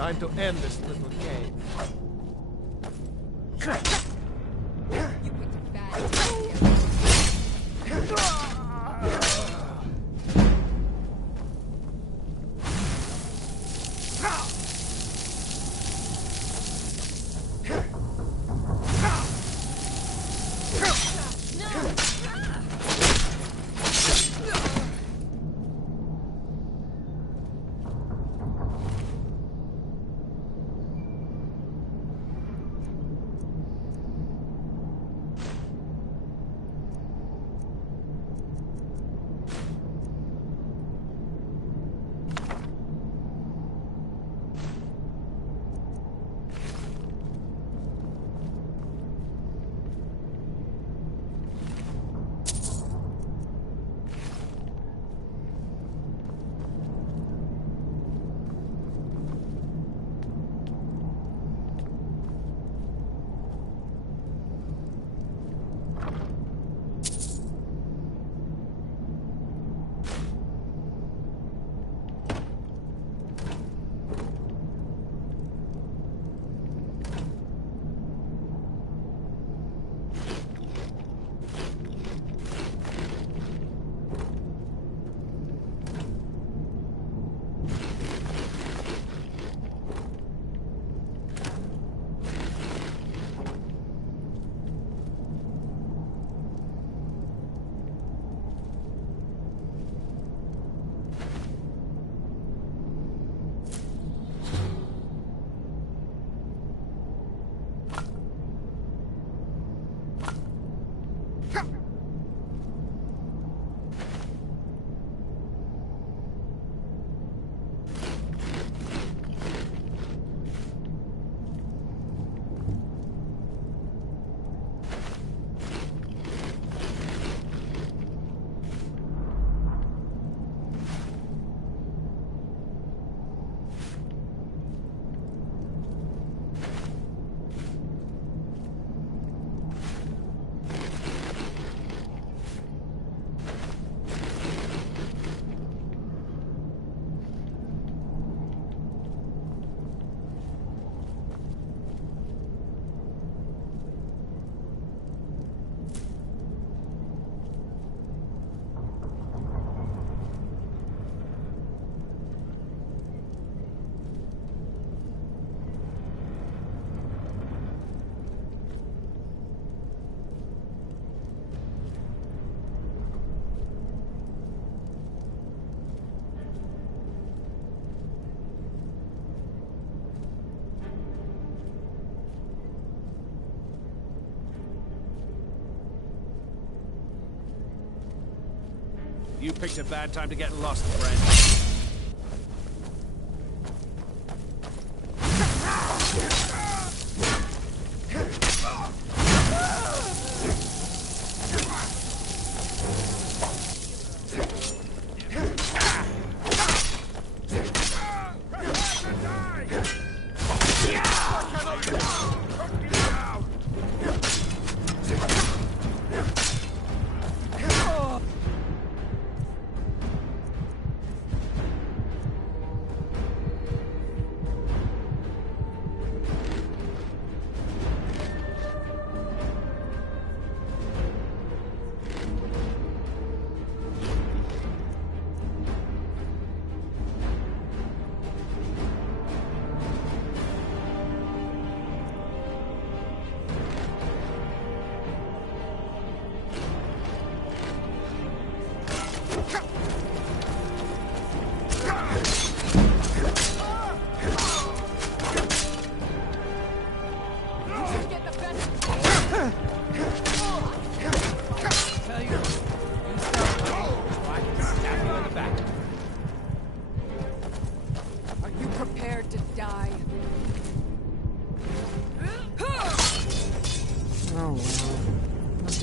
Time to end this little game. You picked a bad time. You picked a bad time to get lost, friend.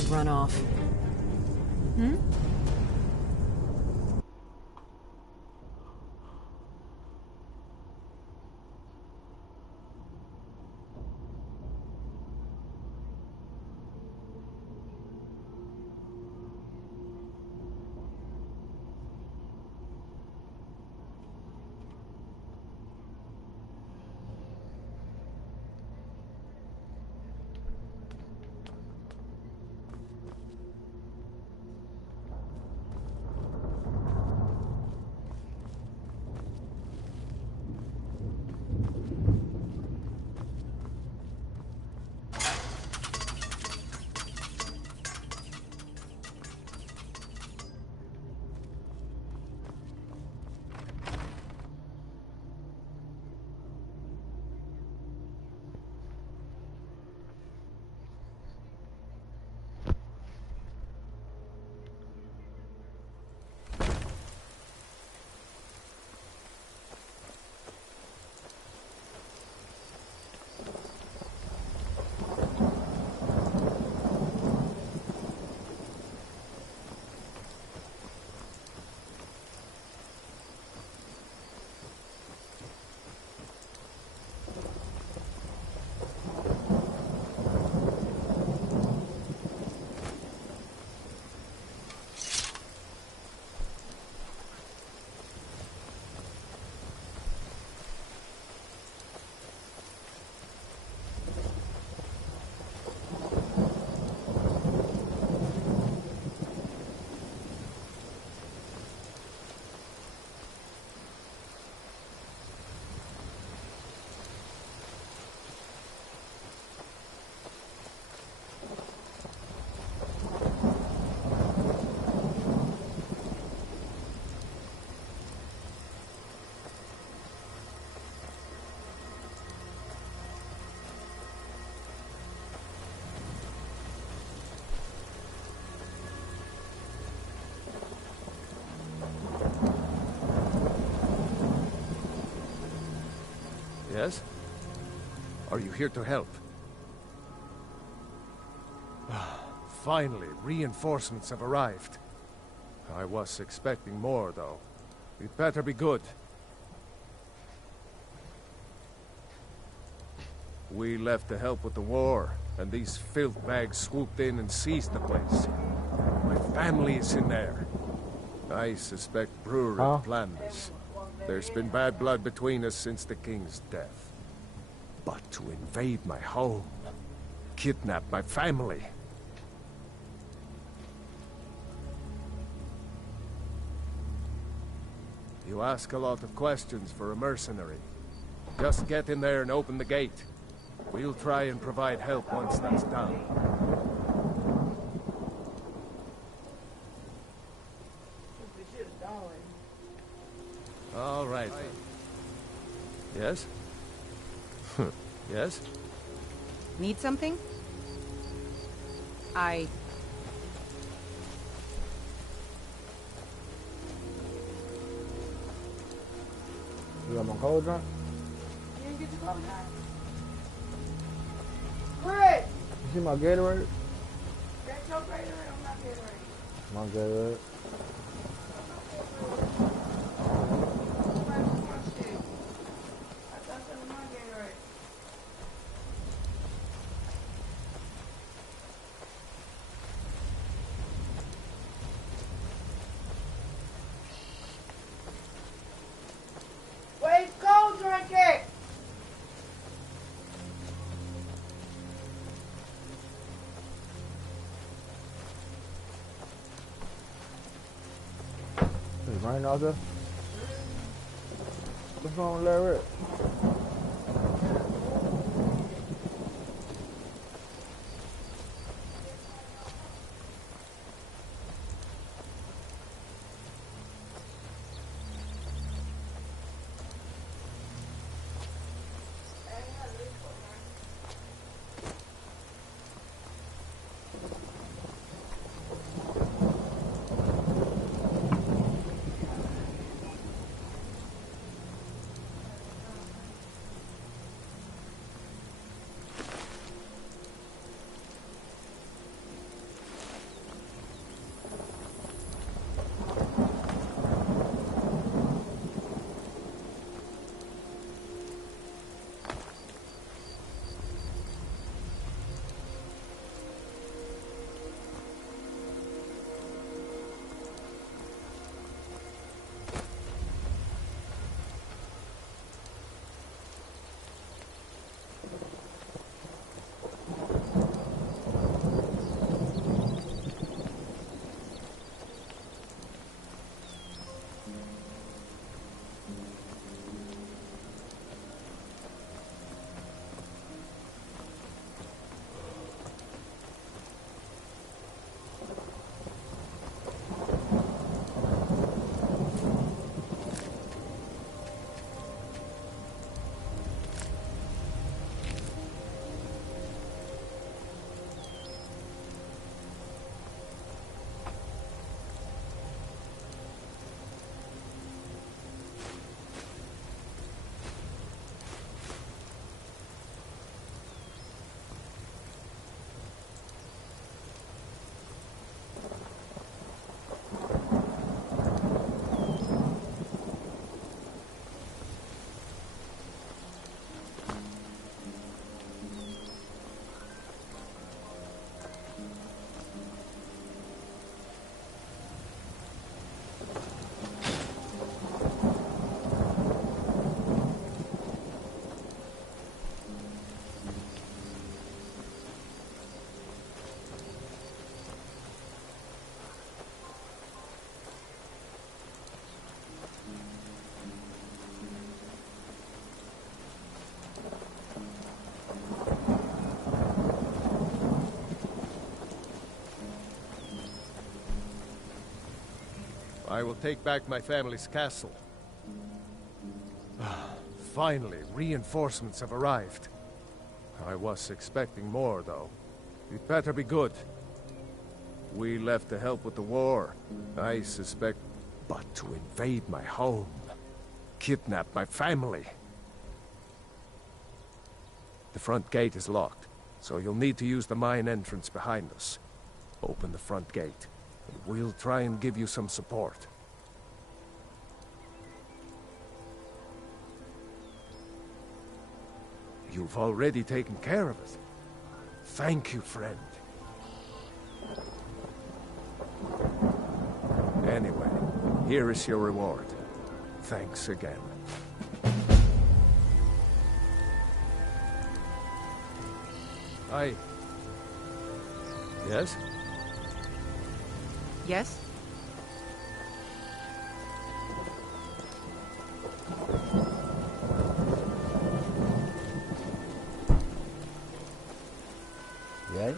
Run off. Hmm? Yes? Are you here to help? Finally, reinforcements have arrived. I was expecting more, though. It better be good. We left to help with the war, and these filth bags swooped in and seized the place. My family is in there. I suspect Brewer had planned this. There's been bad blood between us since the king's death. But to invade my home, kidnap my family... You ask a lot of questions for a mercenary. Just get in there and open the gate. We'll try and provide help once that's done. All right. Yes? Yes? Need something? You got my cold drink? You didn't get your cold drink? Chris! You see my Gatorade? That's your Gatorade or my Gatorade? My Gatorade. I thought that was my Gatorade. Where's cold drink at? It's raining out there? What's wrong with Larry? I will take back my family's castle. Finally, reinforcements have arrived. I was expecting more, though. It better be good. We left to help with the war. I suspect... But to invade my home, kidnap my family... The front gate is locked, so you'll need to use the mine entrance behind us. Open the front gate, and we'll try and give you some support. You've already taken care of it. Thank you, friend. Anyway, here is your reward. Thanks again. Yes? Yes? Yes?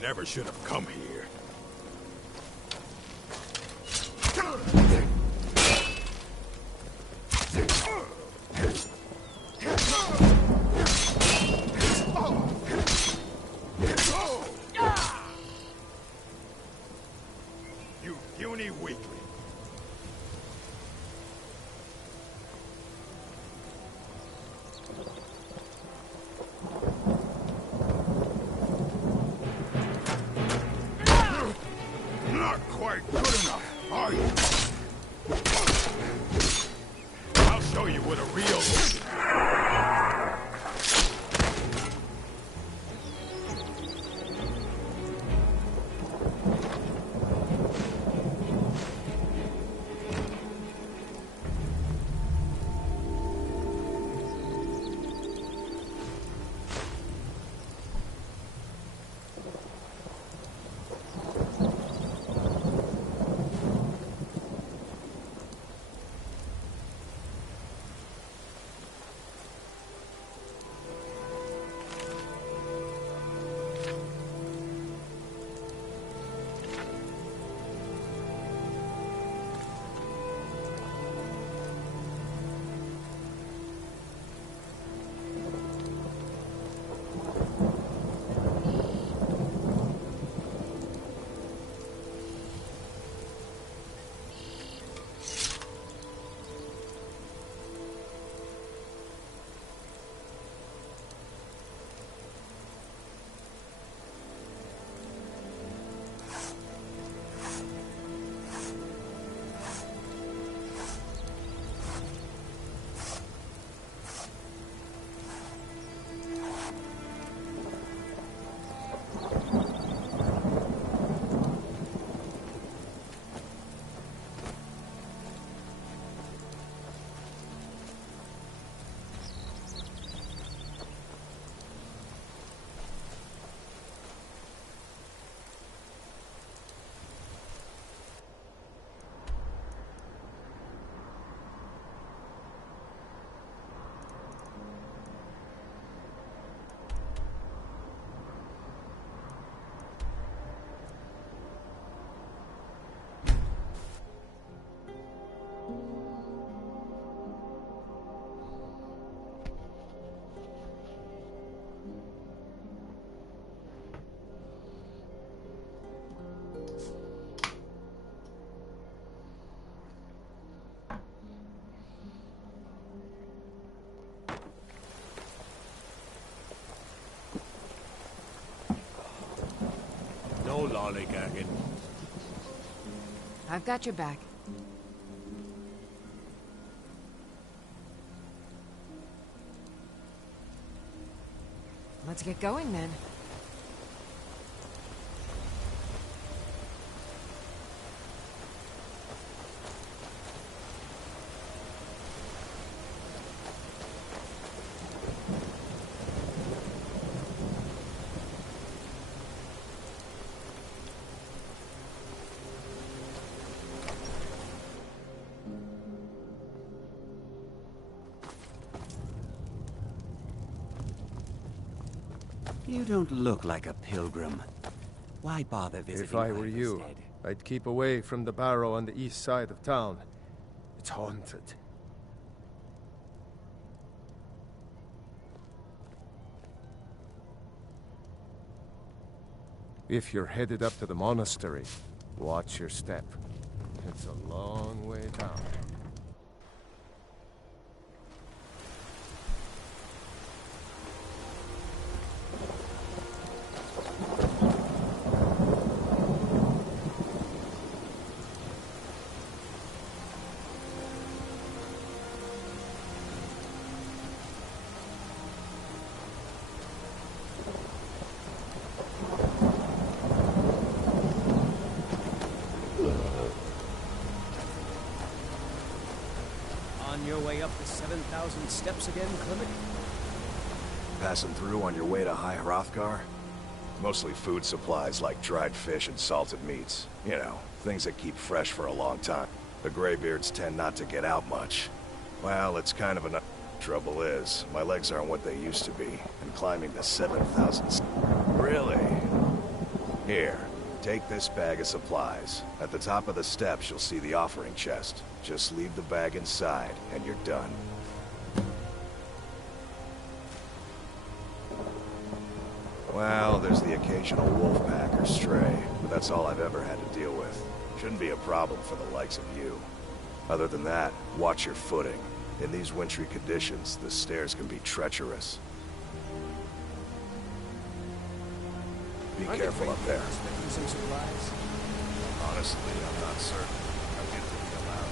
Never should have come here. You puny weakling. Not quite good enough, are you? I'll show you what a real... No lollygagging. I've got your back. Let's get going then. You don't look like a pilgrim. Why bother visiting If I were Piper's you, Stead? I'd keep away from the barrow on the east side of town. It's haunted. If you're headed up to the monastery, watch your step. It's a long way down. On your way up the 7,000 steps again, Clement? Passing through on your way to High Hrothgar? Mostly food supplies like dried fish and salted meats. You know, things that keep fresh for a long time. The Greybeards tend not to get out much. Well, it's kind of a... Trouble is, my legs aren't what they used to be, and climbing the 7,000... Really? Here, take this bag of supplies. At the top of the steps, you'll see the offering chest. Just leave the bag inside, and you're done. Well, there's the occasional wolf pack or stray, but that's all I've ever had to deal with. Shouldn't be a problem for the likes of you. Other than that, watch your footing. In these wintry conditions, the stairs can be treacherous. Be careful up there. Expecting some supplies? Honestly, I'm not certain. I get to be allowed.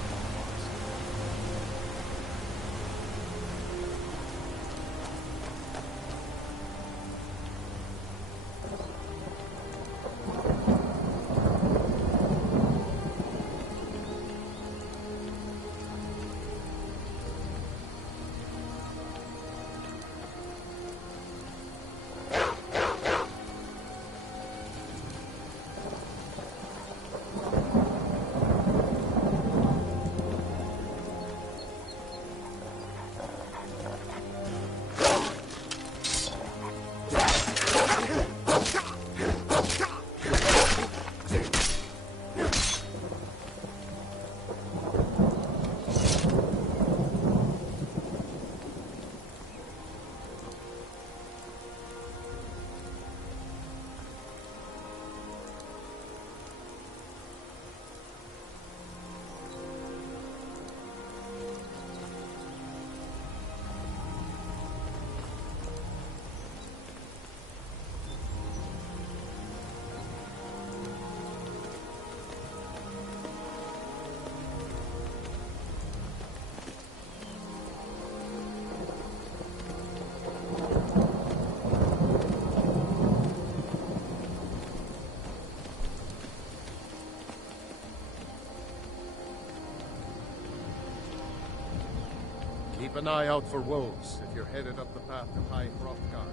Keep an eye out for wolves if you're headed up the path to High Hrothgar.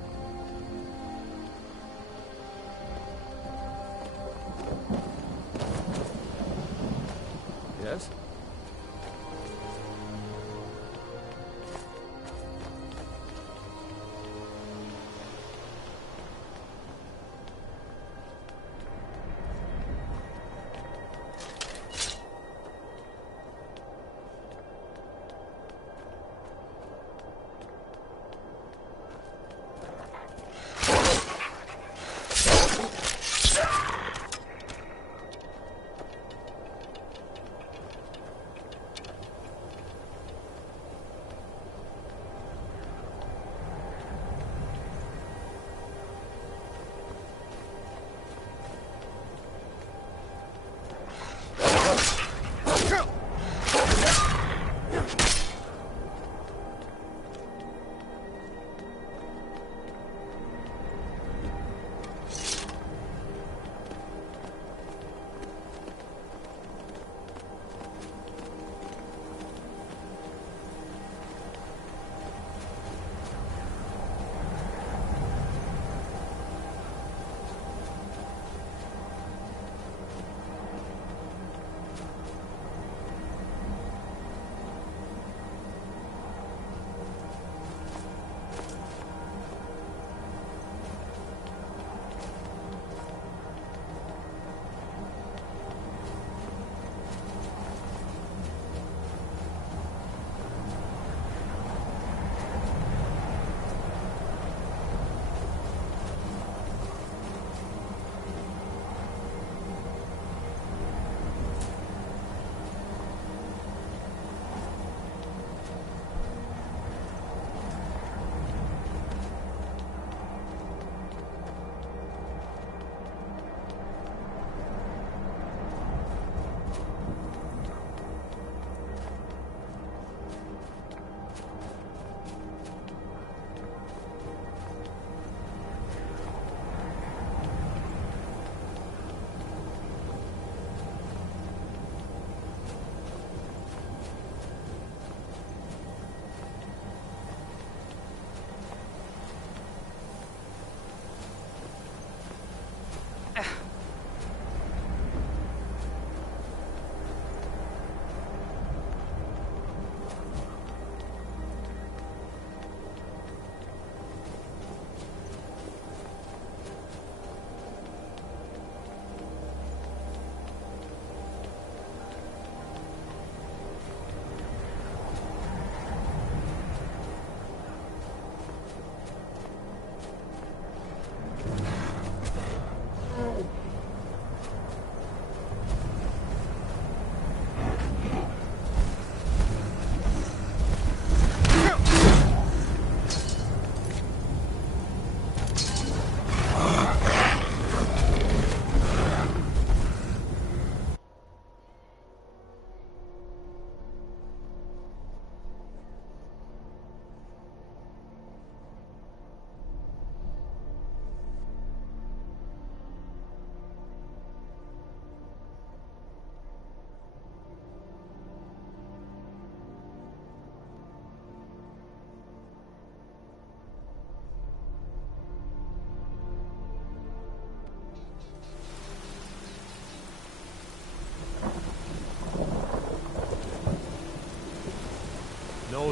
Yes?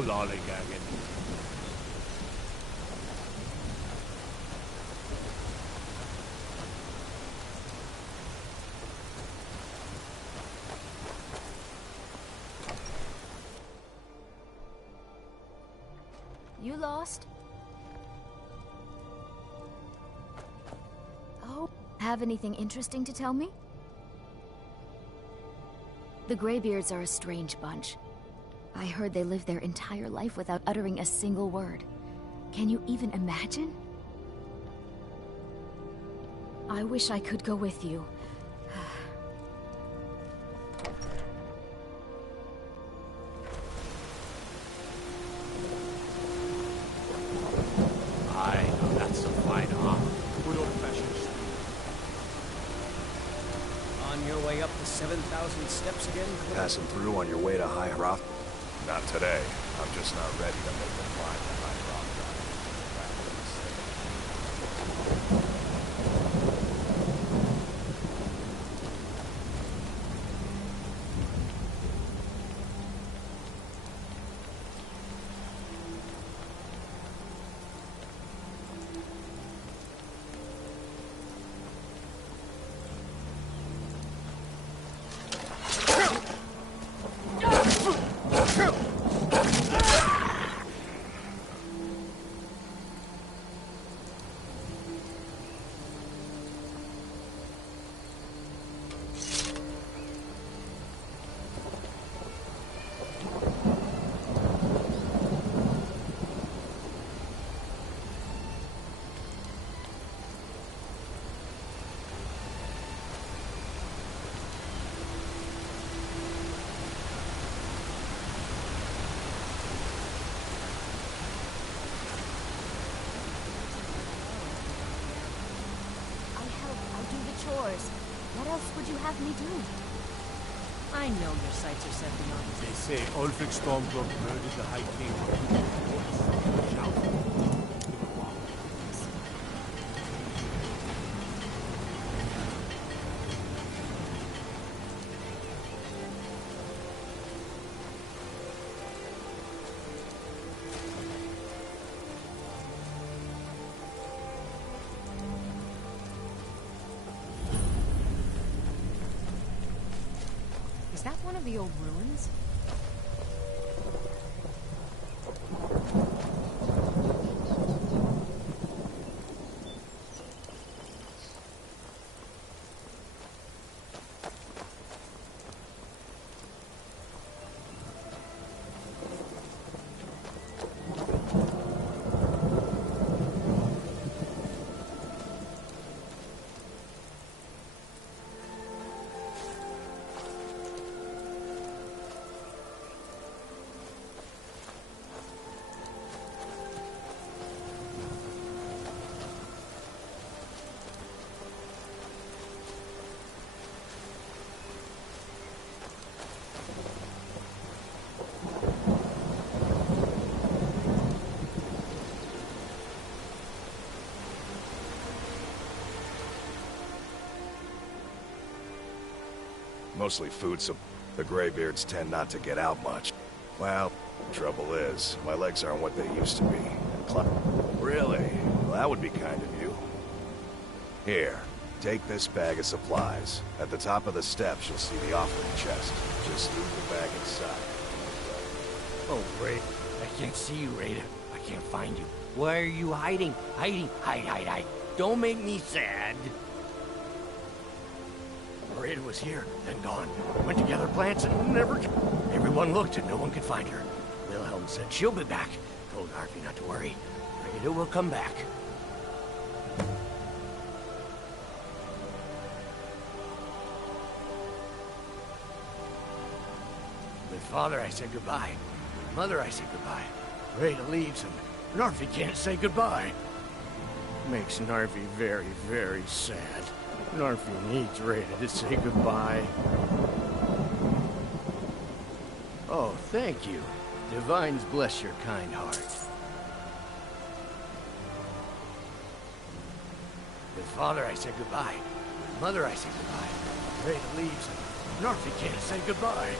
lollygagging. You lost? Oh, have anything interesting to tell me? The Greybeards are a strange bunch. I heard they lived their entire life without uttering a single word. Can you even imagine? I wish I could go with you. I know that's a fine arm. Good old-fashioned steel. On your way up the 7,000 steps again, Clement? Passing through on your way to High Hroth? Not today. I'm just not ready to make the climb to High Hrothgar. Chores. What else would you have me do? I know your sights are set beyond. They say Ulfric Stormcloak murdered the High King. Is that one of the old ruins? Mostly food, so the Greybeards tend not to get out much. Well, trouble is, my legs aren't what they used to be. Really? Well, that would be kind of you. Here, take this bag of supplies. At the top of the steps, you'll see the offering chest. Just leave the bag inside. Oh, Raid. I can't see you, Raider. I can't find you. Why are you hiding? Hiding. Hide. Don't make me sad. Raider was here, then gone. Went to gather plants and never... Everyone looked and no one could find her. Wilhelm said she'll be back. Told Harvey not to worry. Raider will come back. With Father, I said goodbye. With Mother, I said goodbye. Raider leaves and Narvi can't say goodbye. Makes Narvi very, very sad. Narvi needs Raider to say goodbye. Oh, thank you. Divines bless your kind heart. With Father, I said goodbye. With Mother, I said goodbye. Raider leaves and Narvi can't say goodbye.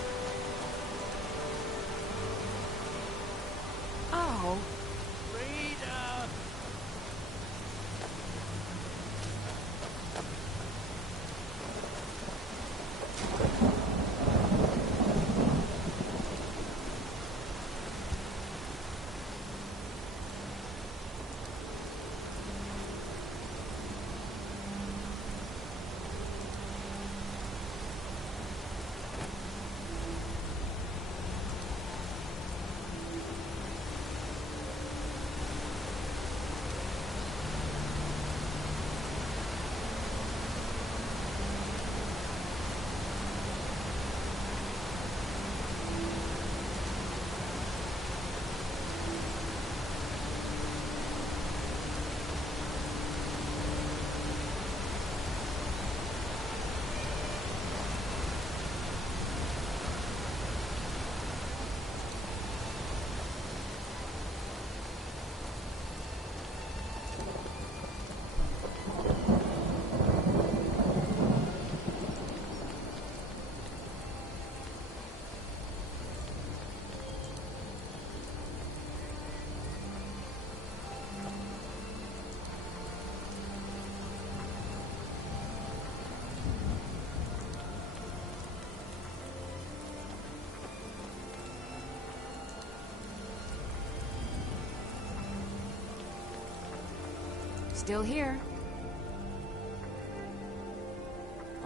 Still here.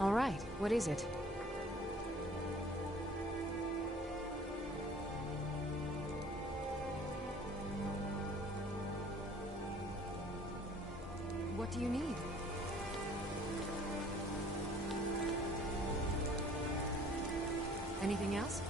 All right, what is it? What do you need? Anything else?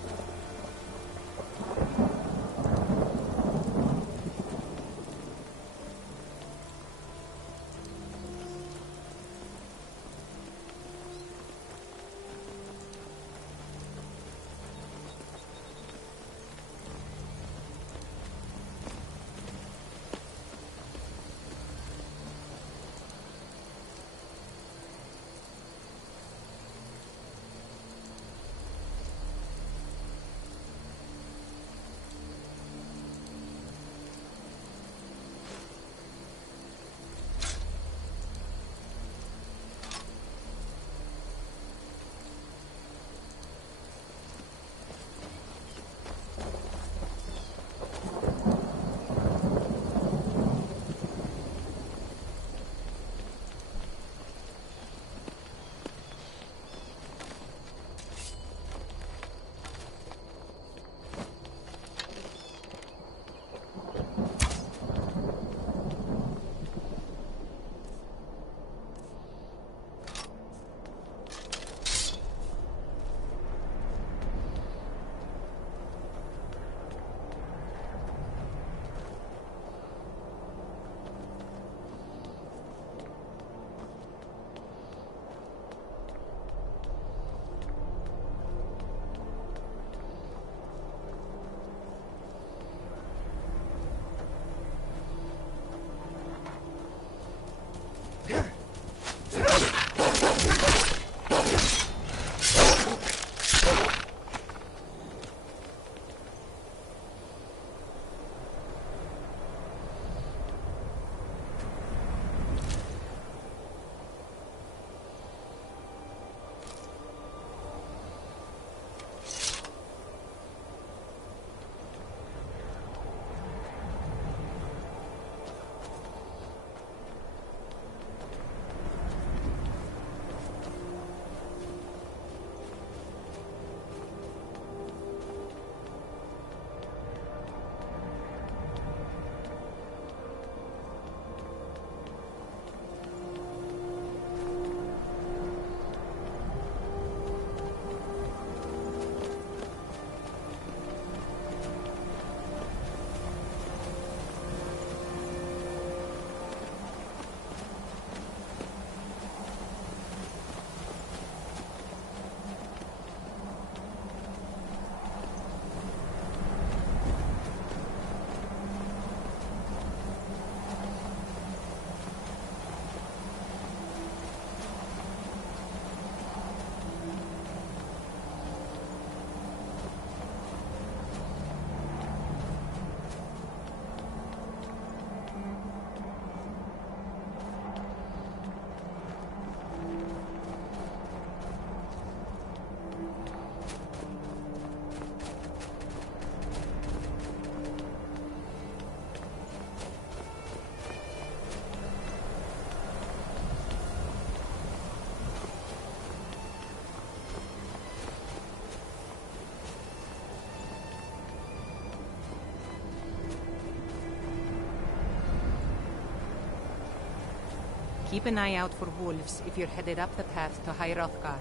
Keep an eye out for wolves if you're headed up the path to High Hrothgar.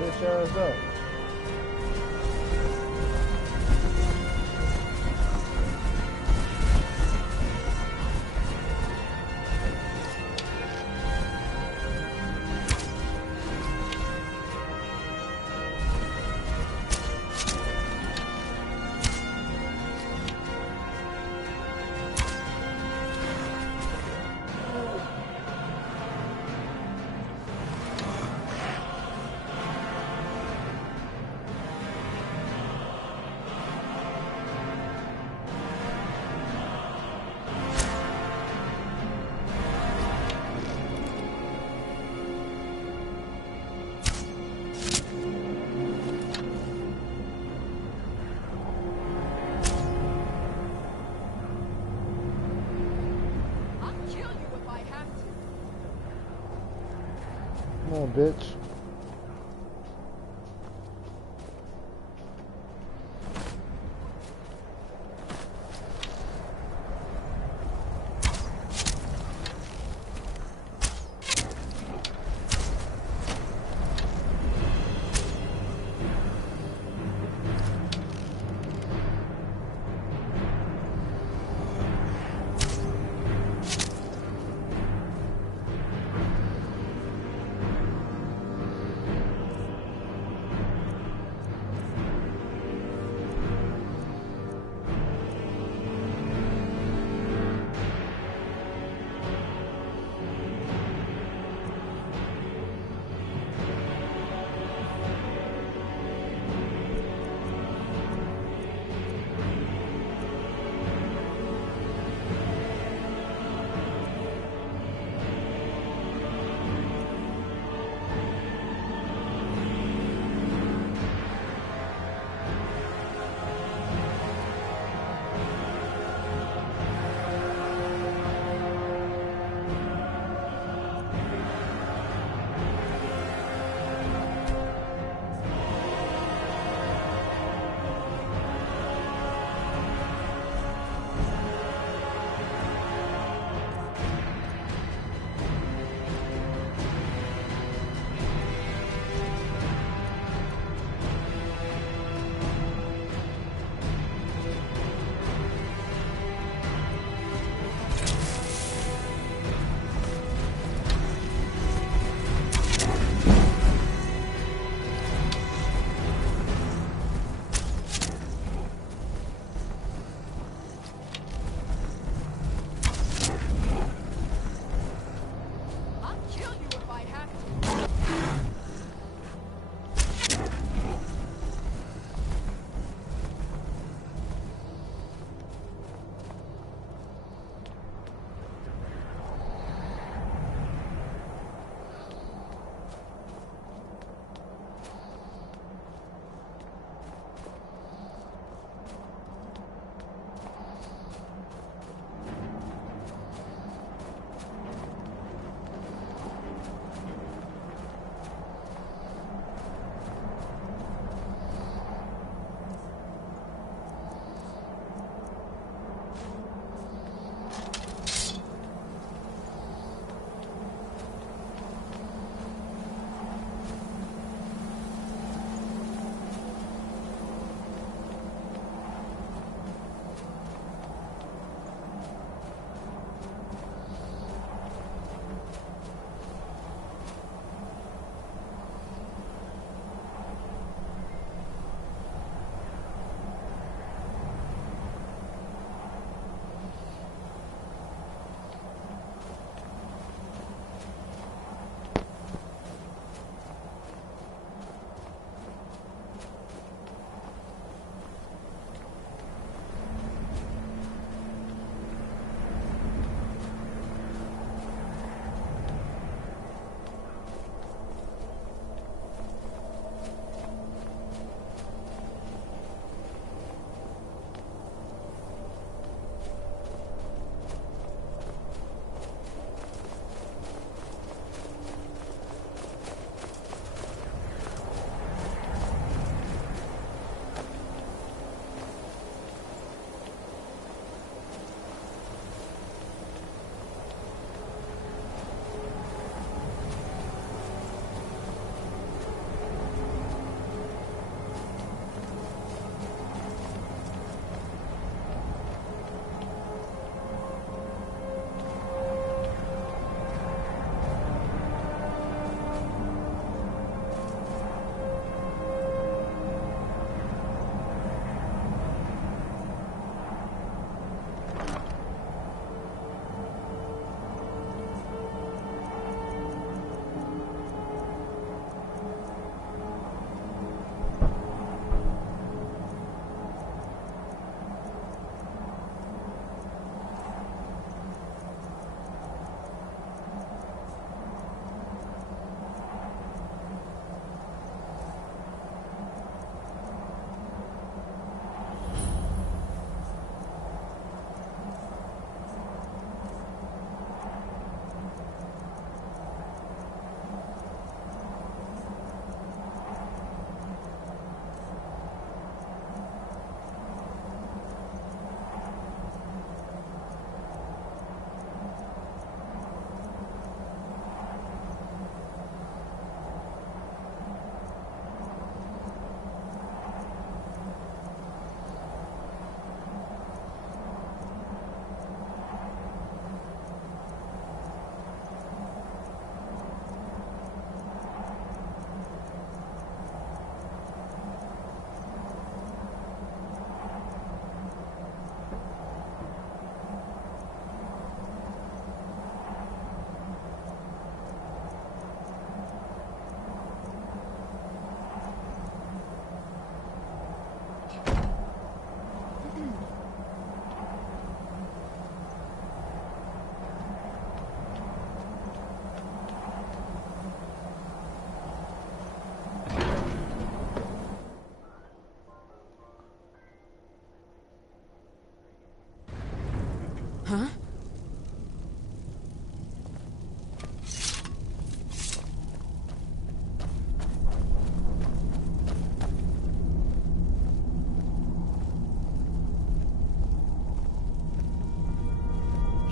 Bitch ass up. Come on, bitch.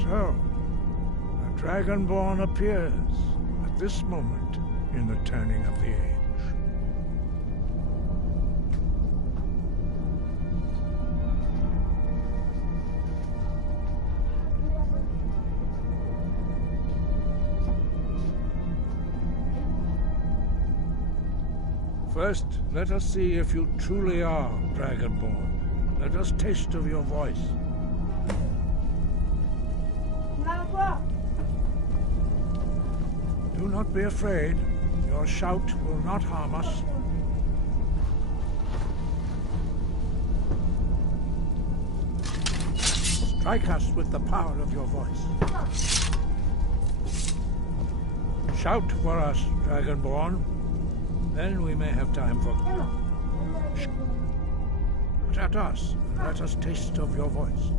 So, a Dragonborn appears at this moment in the turning of the age. First, let us see if you truly are Dragonborn. Let us taste of your voice. 9 o'clock. Do not be afraid. Your shout will not harm us. Strike us with the power of your voice. Shout for us, Dragonborn. Then we may have time for... Shout at us, and let us taste of your voice.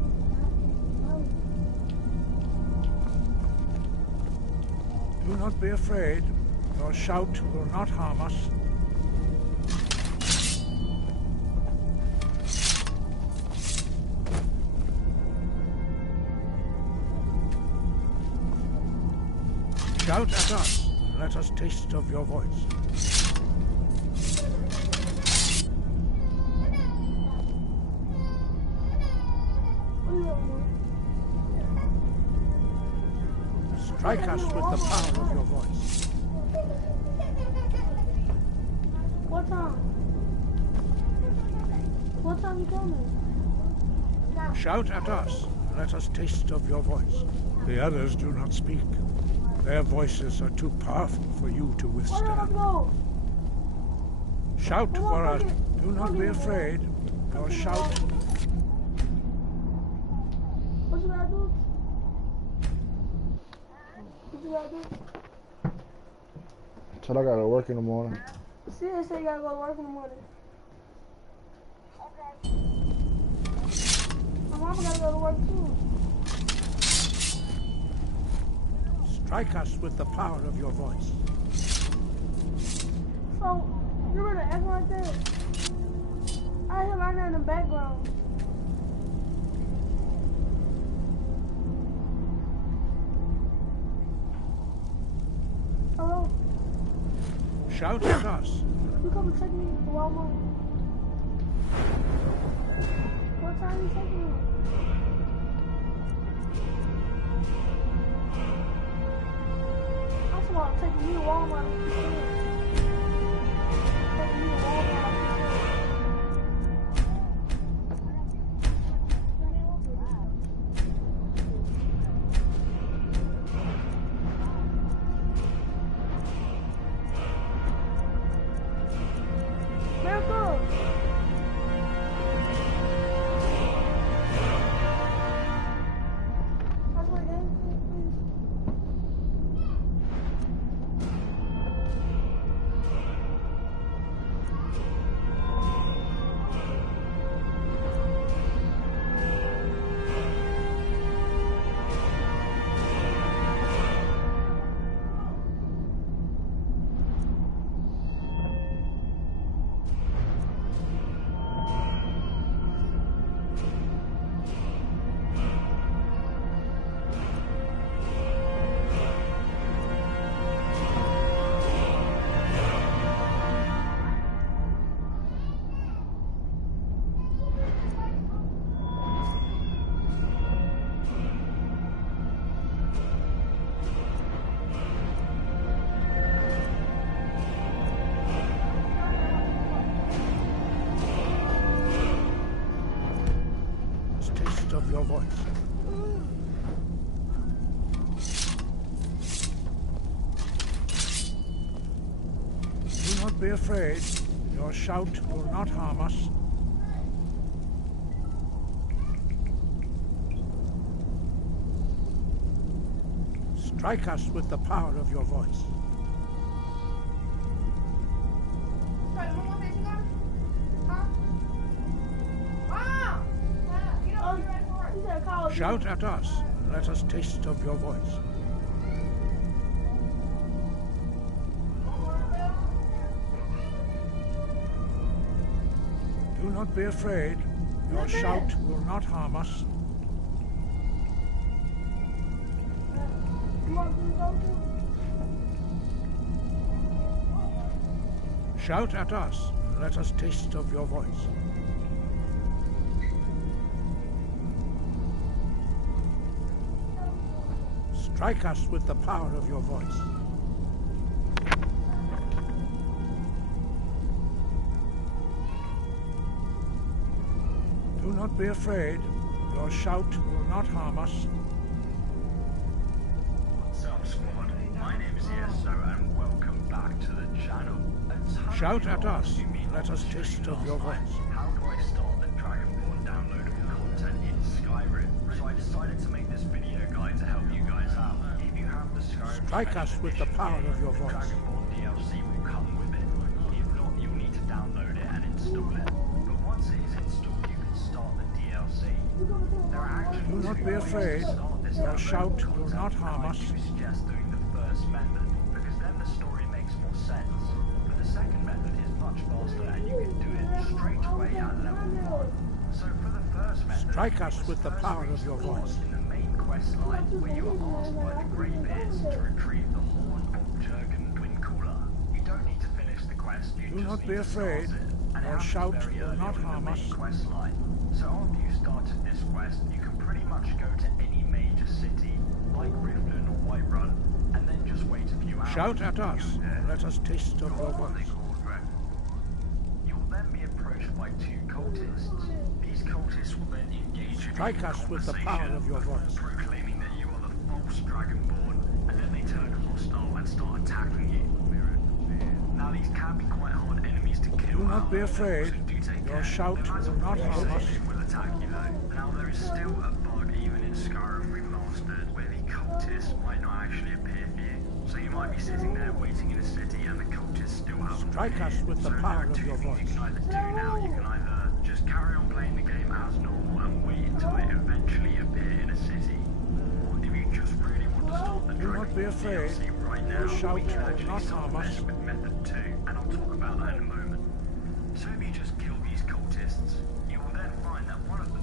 Do not be afraid. Your shout will not harm us. Shout at us, and let us taste of your voice. Strike us with the power of your voice. What time? What time you coming? Shout at us, and let us taste of your voice. The others do not speak. Their voices are too powerful for you to withstand. Shout for us. Do not be afraid. Your shout. What you gotta do? What you gotta do? Said I gotta work in the morning. See, they say you gotta go to work in the morning. Okay. My mama gotta go to work too. Strike us with the power of your voice. So, you really act like that? I hear my name in the background. Hello? Shout at us. You come and take me to Walmart? What time you taking me? I'm about taking me to Walmart. Taking me to Walmart. Of your voice. Do not be afraid. Your shout will not harm us. Strike us with the power of your voice. Shout at us, and let us taste of your voice. Do not be afraid. Your shout will not harm us. Shout at us, and let us taste of your voice. Strike us with the power of your voice. Do not be afraid. Your shout will not harm us. What's up, squad? My name is Yeso, and welcome back to the channel. Shout at us, and let us taste of your voice. How do I start the Dragonborn downloadable content in Skyrim? So I decided to make this video guide to help you guys out. If you have the Skyrim Strike us with the power of your voice. Dragonborn DLC will come with it. If not, you'll need to download it and install it. But once it is installed, you can start the DLC. There are actually Do not be afraid. Your shout will not harm us. I do suggest doing the first method, because then the story makes more sense. But the second method is much faster and you can do it straight away at level 1. So for the first method, Strike us with the power of your voice. in the main quest line, where you are asked by the Greybeards to retrieve the horn of Jurgen Windcaller. You don't need to finish the quest, you Do just not need be to afraid. start it. And it Your happens shout very will early not on in harm the us. main quest line. So after you started this quest, you can pretty much go to any major city, like Riften or Whiterun, and then just wait a few hours. Shout at us, and let us taste of your voice. You will then be approached by two cultists. These cultists will then engage you Strike us with the power of your voice. proclaiming that you are the false Dragonborn, and then they turn hostile and start attacking you. Now these can be quite hard enemies to kill. Do not be afraid. Your shout will not harm us. Will attack you though. Now there is still a bug even in Skyrim Remastered where the cultists might not actually appear for you. So you might be sitting there waiting in a city and the cultists still haven't Strike us with the power of your voice. You can either do now, you can either just carry on playing the game as normal and wait until it eventually appear in a city. Or if you just really want to start the Do not be afraid. right now, Your shout we can will actually not start harm us. this with method 2, and I'll talk about that in a moment. So if you just kill these cultists, you will then find that one of them.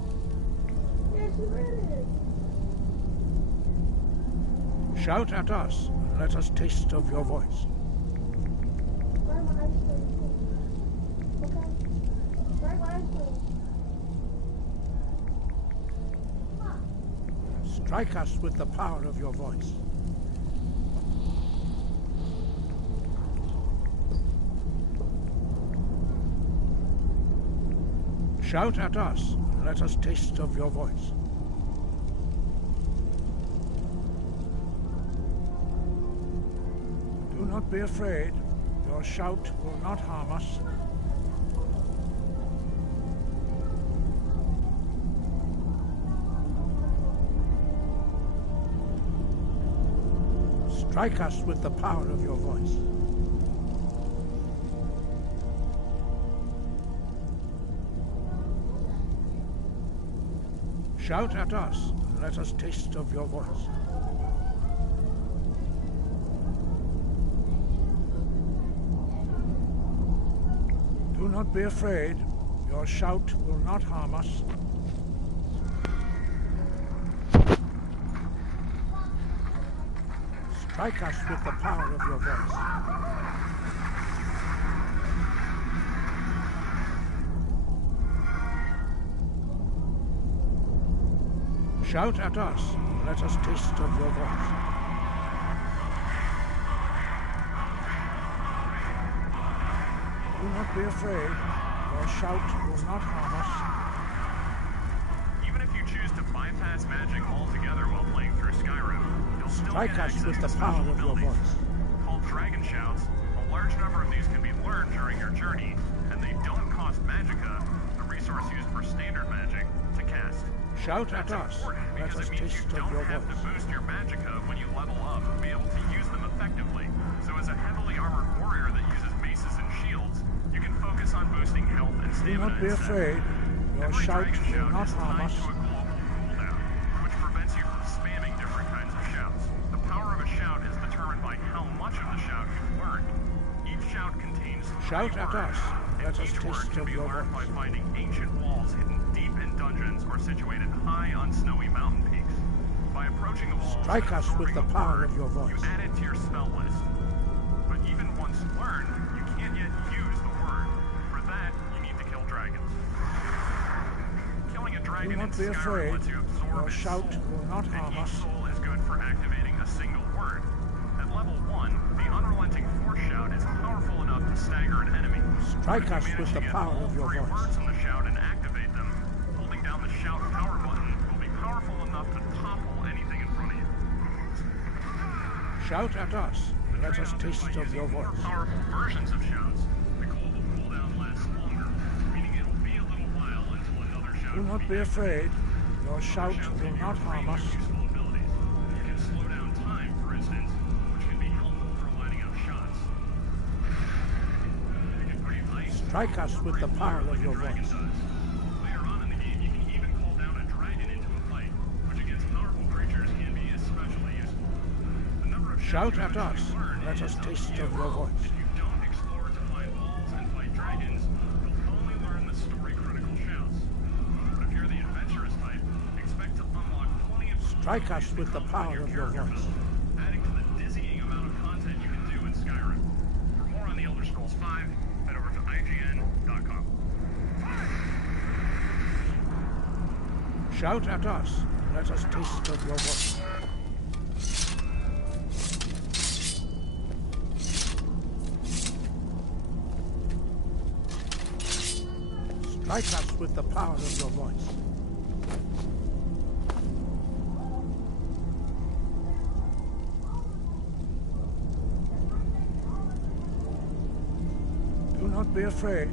Shout at us, and let us taste of your voice. Strike us with the power of your voice. Shout at us, and let us taste of your voice. Do not be afraid. Your shout will not harm us. Strike us with the power of your voice. Shout at us, and let us taste of your voice. Do not be afraid. Your shout will not harm us. Strike us with the power of your voice. Shout at us, and let us taste of your voice. Do not be afraid. Your shout will not harm us. Even if you choose to bypass magic altogether while playing through Skyrim, you'll still Strike get us access with to the special power of your abilities. voice. Called Dragon Shouts, a large number of these can be learned during your journey, and they don't cost magicka, the resource used for standard magic, to cast. Shout at That's us, important and let because us it means taste you of don't your have voice. to boost your magicka when you level up to be able to use them effectively. So as a heavily armored warrior that uses maces and shields, you can focus on boosting health and Do stamina not be instead. afraid. Your Every shout Dragon will Shout not is harm tied us. to a global cooldown, which prevents you from spamming different kinds of shouts. The power of a shout is determined by how much of the shout you've learned. Each shout contains Shout 3 at words, us. and Let us each word taste can of be your learned by voice. finding ancient walls hidden deep in dungeons or situated high on snowy mountain peaks. By approaching the walls, Strike us with the power of your voice. you add it to your spell list. But even once learned, you can't yet use the word. For that, you need to kill dragons. Killing a dragon Do in not be Skyrim afraid. lets you absorb Your its shout soul, will not and harm each us. soul is good for activating a single word. At level 1, the unrelenting force shout is powerful enough to stagger an enemy. Strike But us if you with manage the to get power all of your 3 voice. words in the shout and activate them, holding down the shout power button will be powerful enough to topple anything in front of you. Shout at us. Let us taste of your More voice. powerful versions of shouts, the global cooldown lasts longer, meaning it'll be a little while until another shout Do not be afraid. Your shout will not harm us. useful abilities. You can slow down time, for instance, which can be helpful for lining up shots. You can breathe ice. Strike us with the power of your voice. Later on in the game, you can even call down a dragon into a fight, which against powerful creatures can be especially useful. The number of Shout at us. Let us taste of your voice. If you don't explore to find walls and fight dragons, you'll only learn the story-critical shouts. But if you're the adventurous type, expect to unlock plenty of... Strike us with the power of your voice. Adding to the dizzying amount of content you can do in Skyrim. For more on the Elder Scrolls V, head over to IGN.com. Shout at us. Let us taste of your voice. Strike us with the power of your voice. Do not be afraid.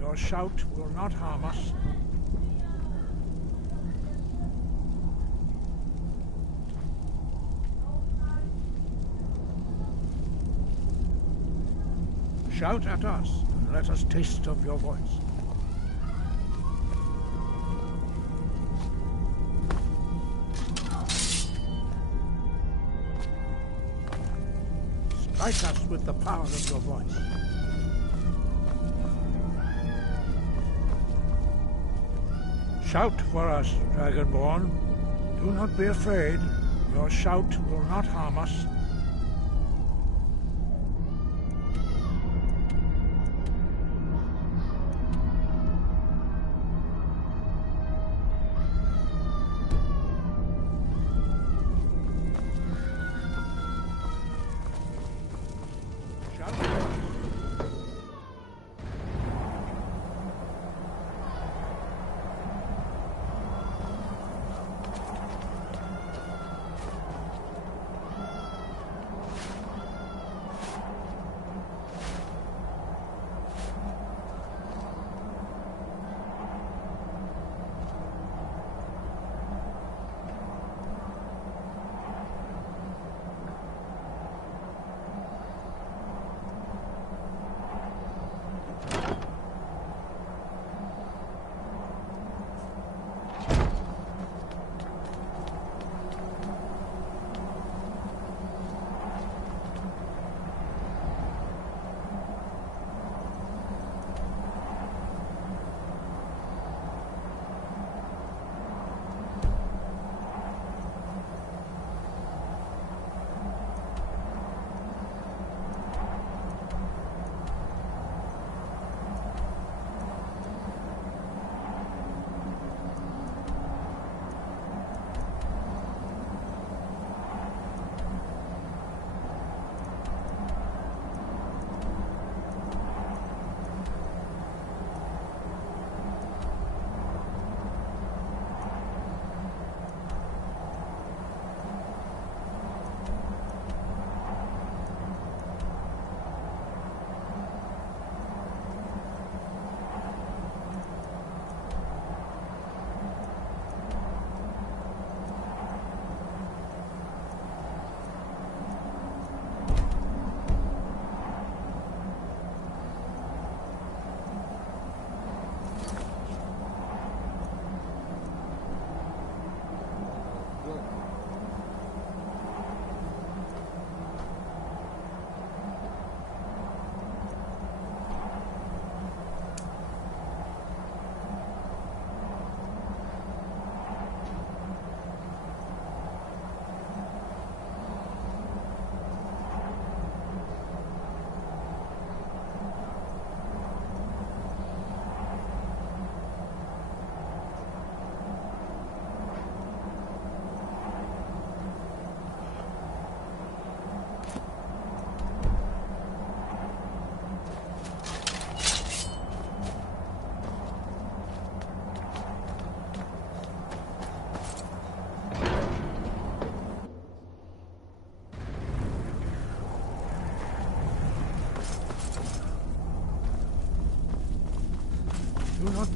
Your shout will not harm us. Shout at us, and let us taste of your voice. Strike us with the power of your voice. Shout for us, Dragonborn. Do not be afraid. Your shout will not harm us.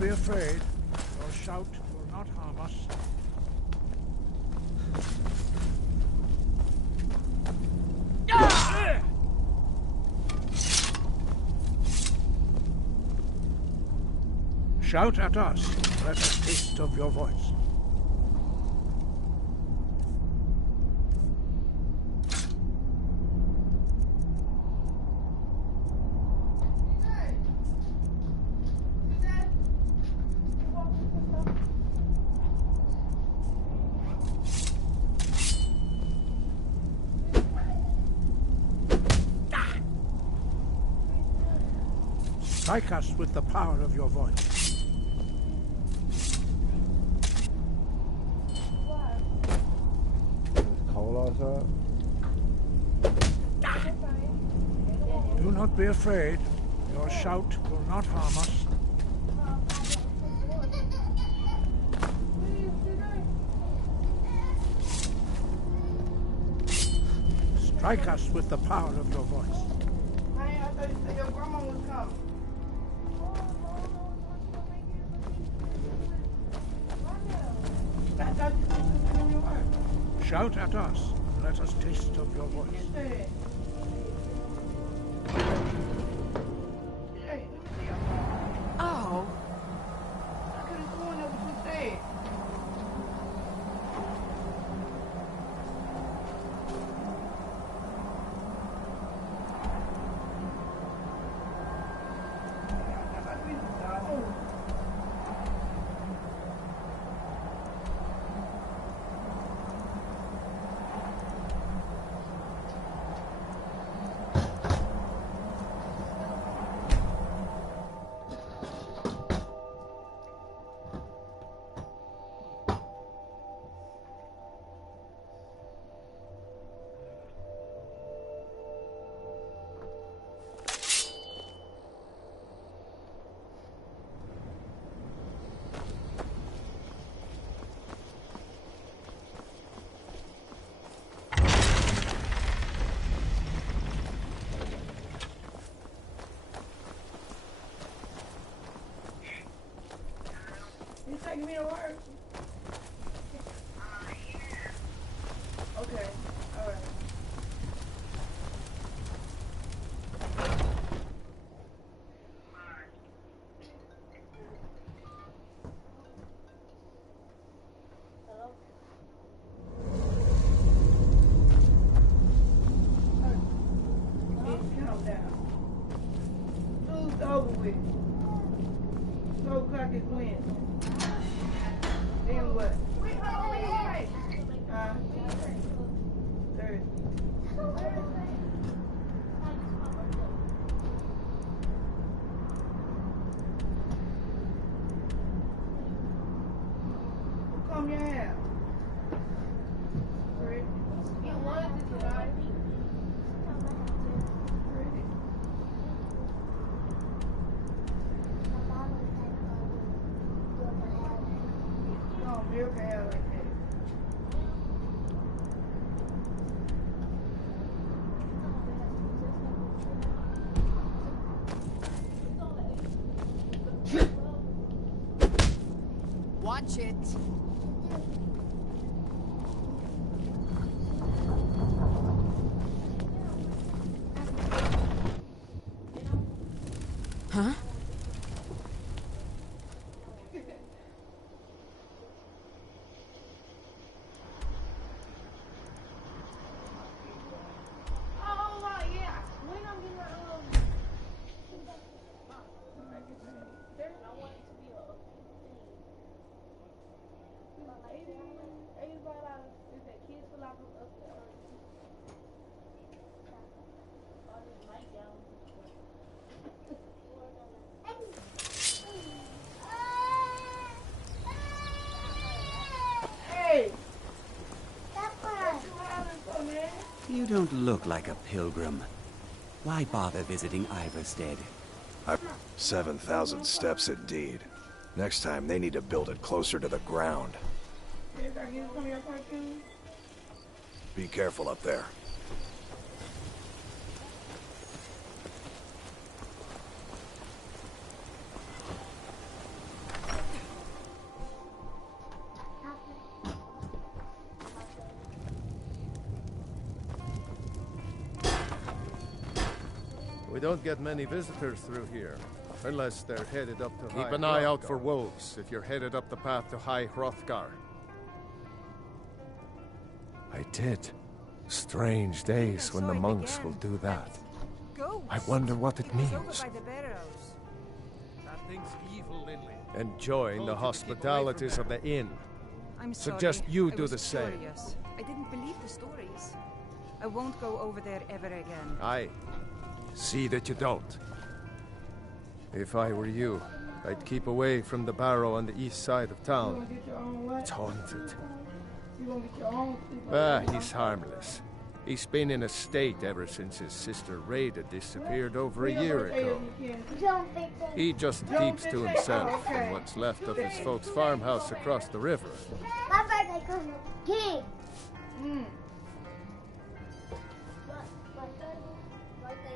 be afraid. Your shout will not harm us. Shout at us. Let us taste of your voice. Strike us with the power of your voice. It's cold outside. Do not be afraid. Your shout will not harm us. Strike us with the power of your voice. I thought you said your grandma was coming. I thought you said you were doing your work. Shout at us. Let us taste of your voice. Hey, let me see your phone. Oh. I could have sworn that was what you said. You taking me to work? Okay, alright. Hello? Bitch, calm down. School's over with. 12 o'clock is Wednesday. Then what? Thursday. Who come your house? Pretty. It was tonight. Pretty. No, milk hair like that. Watch it. Huh? You don't look like a pilgrim. Why bother visiting Iverstead? 7,000 steps indeed. Next time they need to build it closer to the ground. Be careful up there. We don't get many visitors through here, unless they're headed up to Keep an eye out for wolves if you're headed up the path to High Hrothgar. I did. Strange days when the monks will do that. I wonder what it means. That thing's evil, Lindley. Enjoying the hospitalities of the inn. I'm sorry. Suggest you I do was the same. curious. I didn't believe the stories. I won't go over there ever again. Aye. See that you don't. If I were you, I'd keep away from the barrow on the east side of town. It's haunted. He's harmless. He's been in a state ever since his sister Rada disappeared over a year ago. He just keeps to himself in what's left of his folks' farmhouse across the river. My birthday comes king.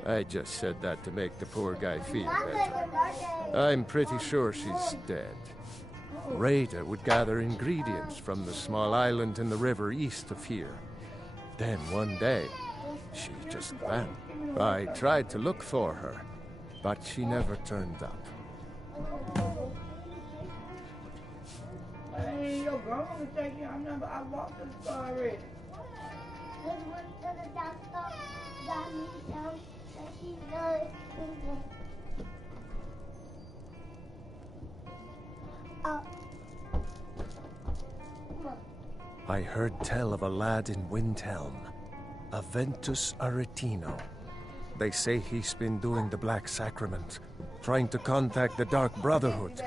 I just said that to make the poor guy feel better. I'm pretty sure she's dead. Rada would gather ingredients from the small island in the river east of here. Then one day, she just vanished. I tried to look for her, but she never turned up. Hey, your grandma was taking. I walked to the store already. I heard tell of a lad in Windhelm, Aventus Aretino. They say he's been doing the Black Sacrament, trying to contact the Dark Brotherhood.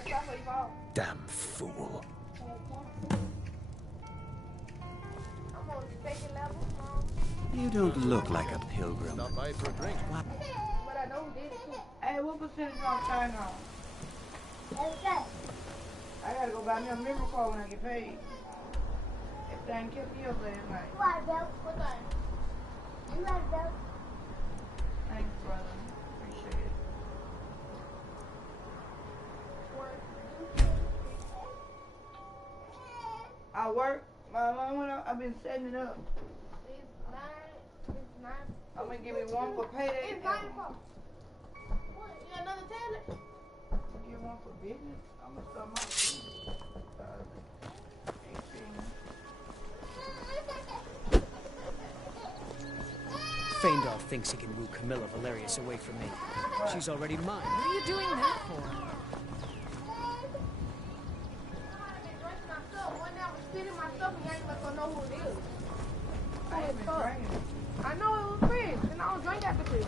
Damn fool. You don't look like a pilgrim. Stop by for a drink. What? But I know who did it too. Hey, what percentage on sign on? I gotta go buy me a memory card when I get paid. If they ain't kept me up last night. You got a belt? What thing? You got a belt? Thanks, brother. Appreciate it. I work. I've been setting it up. I'm gonna give me one for payday. It's 9 o'clock. What? You got another tablet? Get one for business. I'm gonna start my business. 18. Feindar thinks he can woo Camilla Valerius away from me. She's already mine. What are you doing that for? I know it was Chris, and I don't drink after Chris.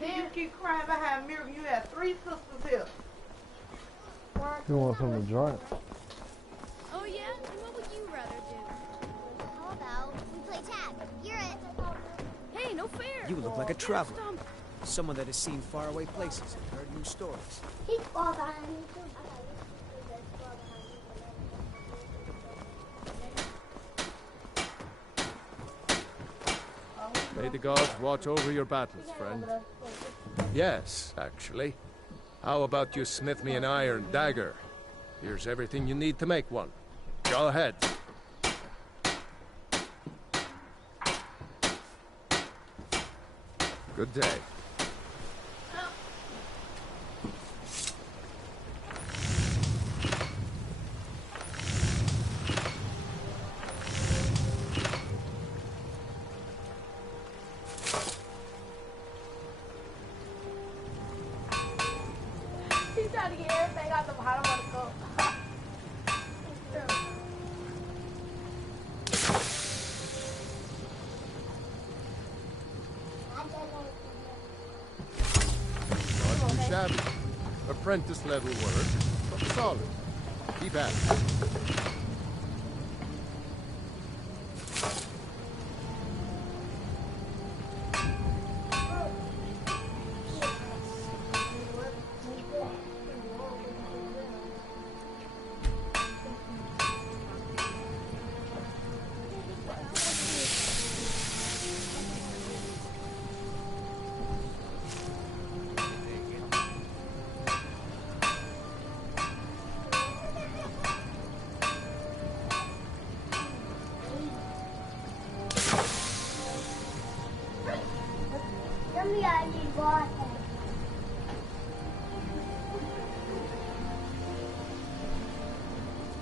You keep crying behind Miracle. You have 3 sisters here. You want something to drink? Oh yeah? And what would you rather do? How about we play tag? You're it. Hey, no fair. You look like a traveler. Someone that has seen faraway places and heard new stories. He's far behind me too. May the gods watch over your battles, friend. Yes, actually. How about you smith me an iron dagger? Here's everything you need to make one. Go ahead. Good day. He's trying to get everything out the bottom of the cup. Not too shabby. Apprentice level work, but solid. Keep at it.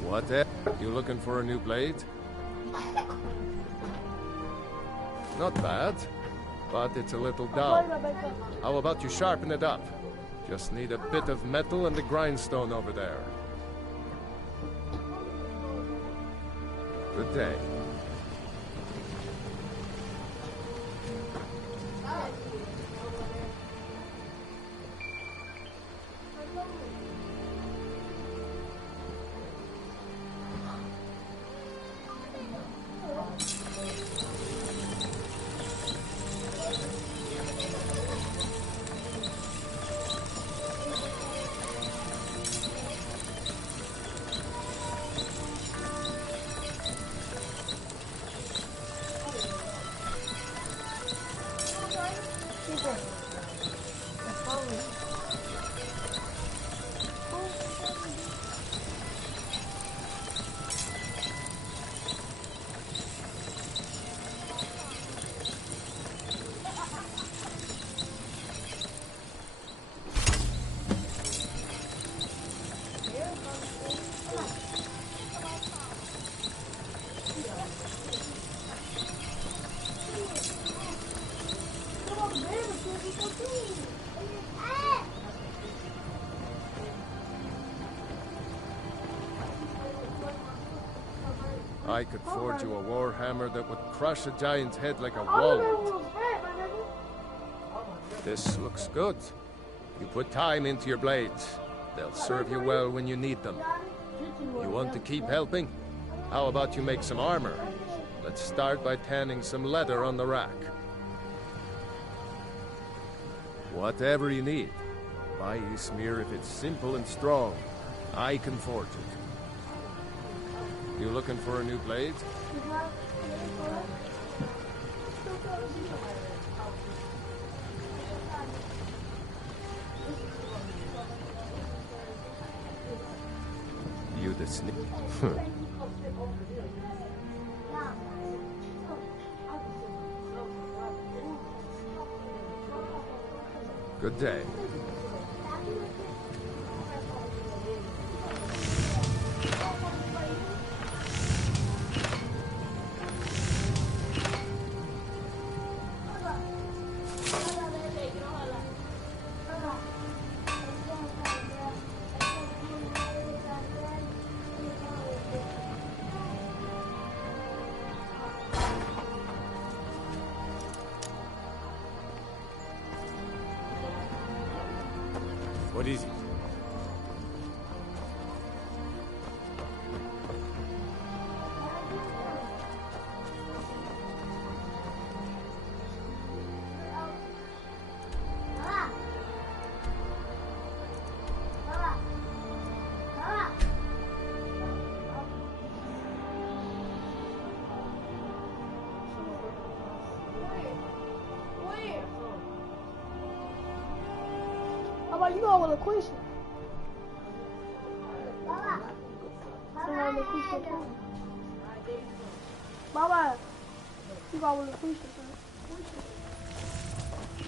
What the? You looking for a new blade? Not bad, but it's a little dull. How about you sharpen it up? Just need a bit of metal and a grindstone over there. Good day. I could forge you a war hammer that would crush a giant's head like a walnut. This looks good. You put time into your blades. They'll serve you well when you need them. You want to keep helping? How about you make some armor? Let's start by tanning some leather on the rack. Whatever you need. Buy Ismir if it's simple and strong. I can forge it. You looking for a new blade? You the snake? Good day. What is it? How about you go with a question? Baba, you go with a question, son.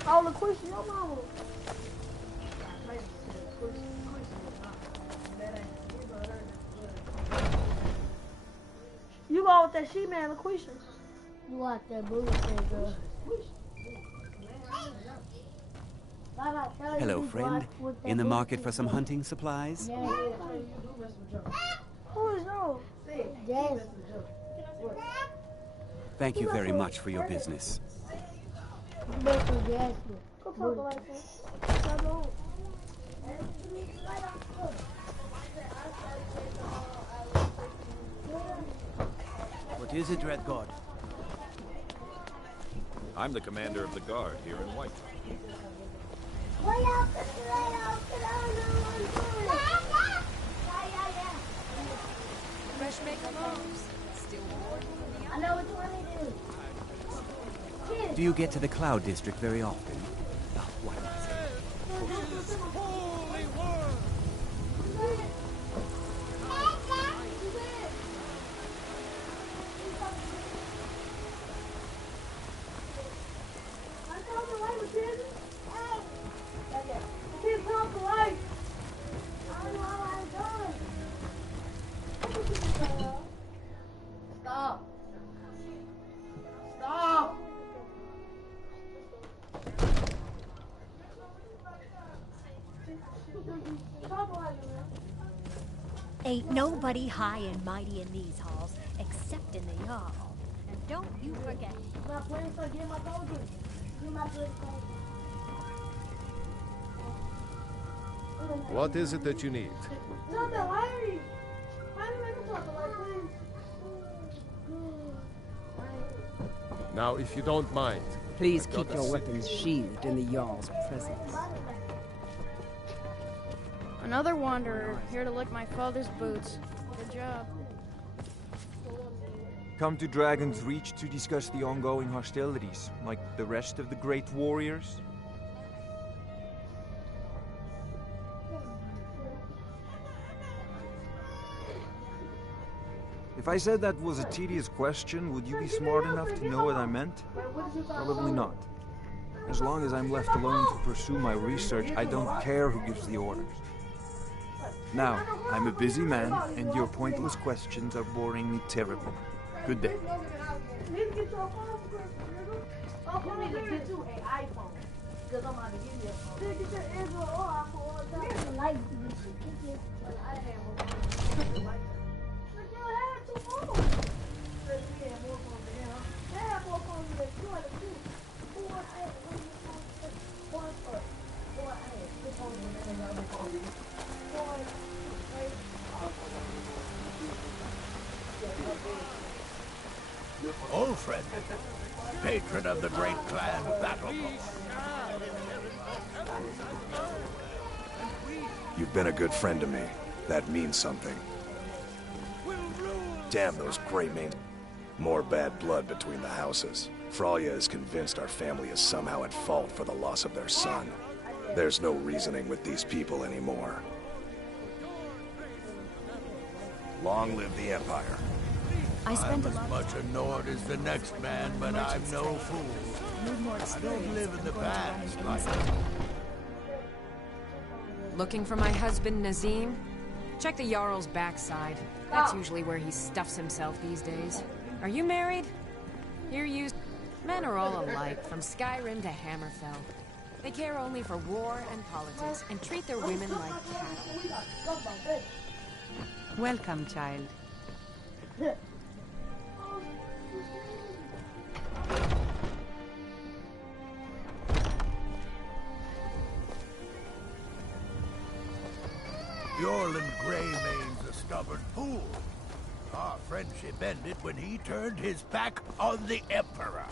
All the question, your mama. You go with that she man, LaQuisha. You like that bullshit, girl. Hello, friend. In the market for some hunting supplies? Who is those? Yes. Thank you very much for your business. What is it, Red God? I'm the commander of the guard here in White. Fresh maker loaves. Still warm from the I know which one it is. Do you get to the Cloud District very often? Oh, what am I saying? Holy world! I told you I was Ain't nobody high and mighty in these halls, except in the Jarl. And don't you forget. What is it that you need? Now, if you don't mind. Please keep your weapons sheathed in the Jarl's presence. Another wanderer, here to lick my father's boots. Good job. Come to Dragon's Reach to discuss the ongoing hostilities, like the rest of the great warriors? If I said that was a tedious question, would you be smart enough to know what I meant? Probably not. As long as I'm left alone to pursue my research, I don't care who gives the orders. Now, I'm a busy man, and your pointless questions are boring me terribly. Good day. Old friend, patron of the great clan Battle. You've been a good friend to me. That means something. Damn those Greymanes. More bad blood between the houses. Fralya is convinced our family is somehow at fault for the loss of their son. There's no reasoning with these people anymore. Long live the Empire. I'm as much a Nord as the next man, but I'm no fool. I don't live in the past like Looking for my husband, Nazim? Check the Jarl's backside. That's usually where he stuffs himself these days. Are you married? Here you... Men are all alike, from Skyrim to Hammerfell. They care only for war and politics, and treat their women like cattle. Welcome, child. Yorland Greymane's a stubborn fool. Our friendship ended when he turned his back on the Emperor.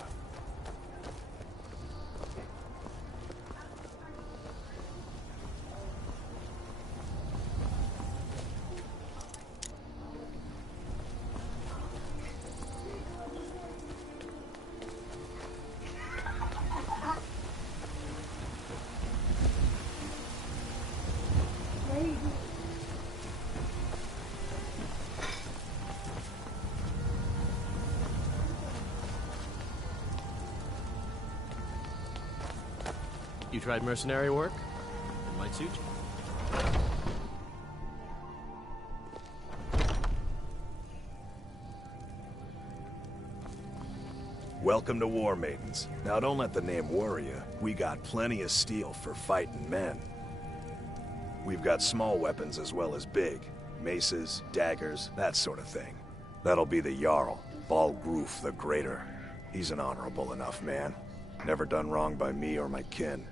You tried mercenary work? It might suit you. Welcome to War Maidens. Now don't let the name worry you. We got plenty of steel for fighting men. We've got small weapons as well as big. Maces, daggers, that sort of thing. That'll be the Jarl, Balgruf the Greater. He's an honorable enough man. Never done wrong by me or my kin.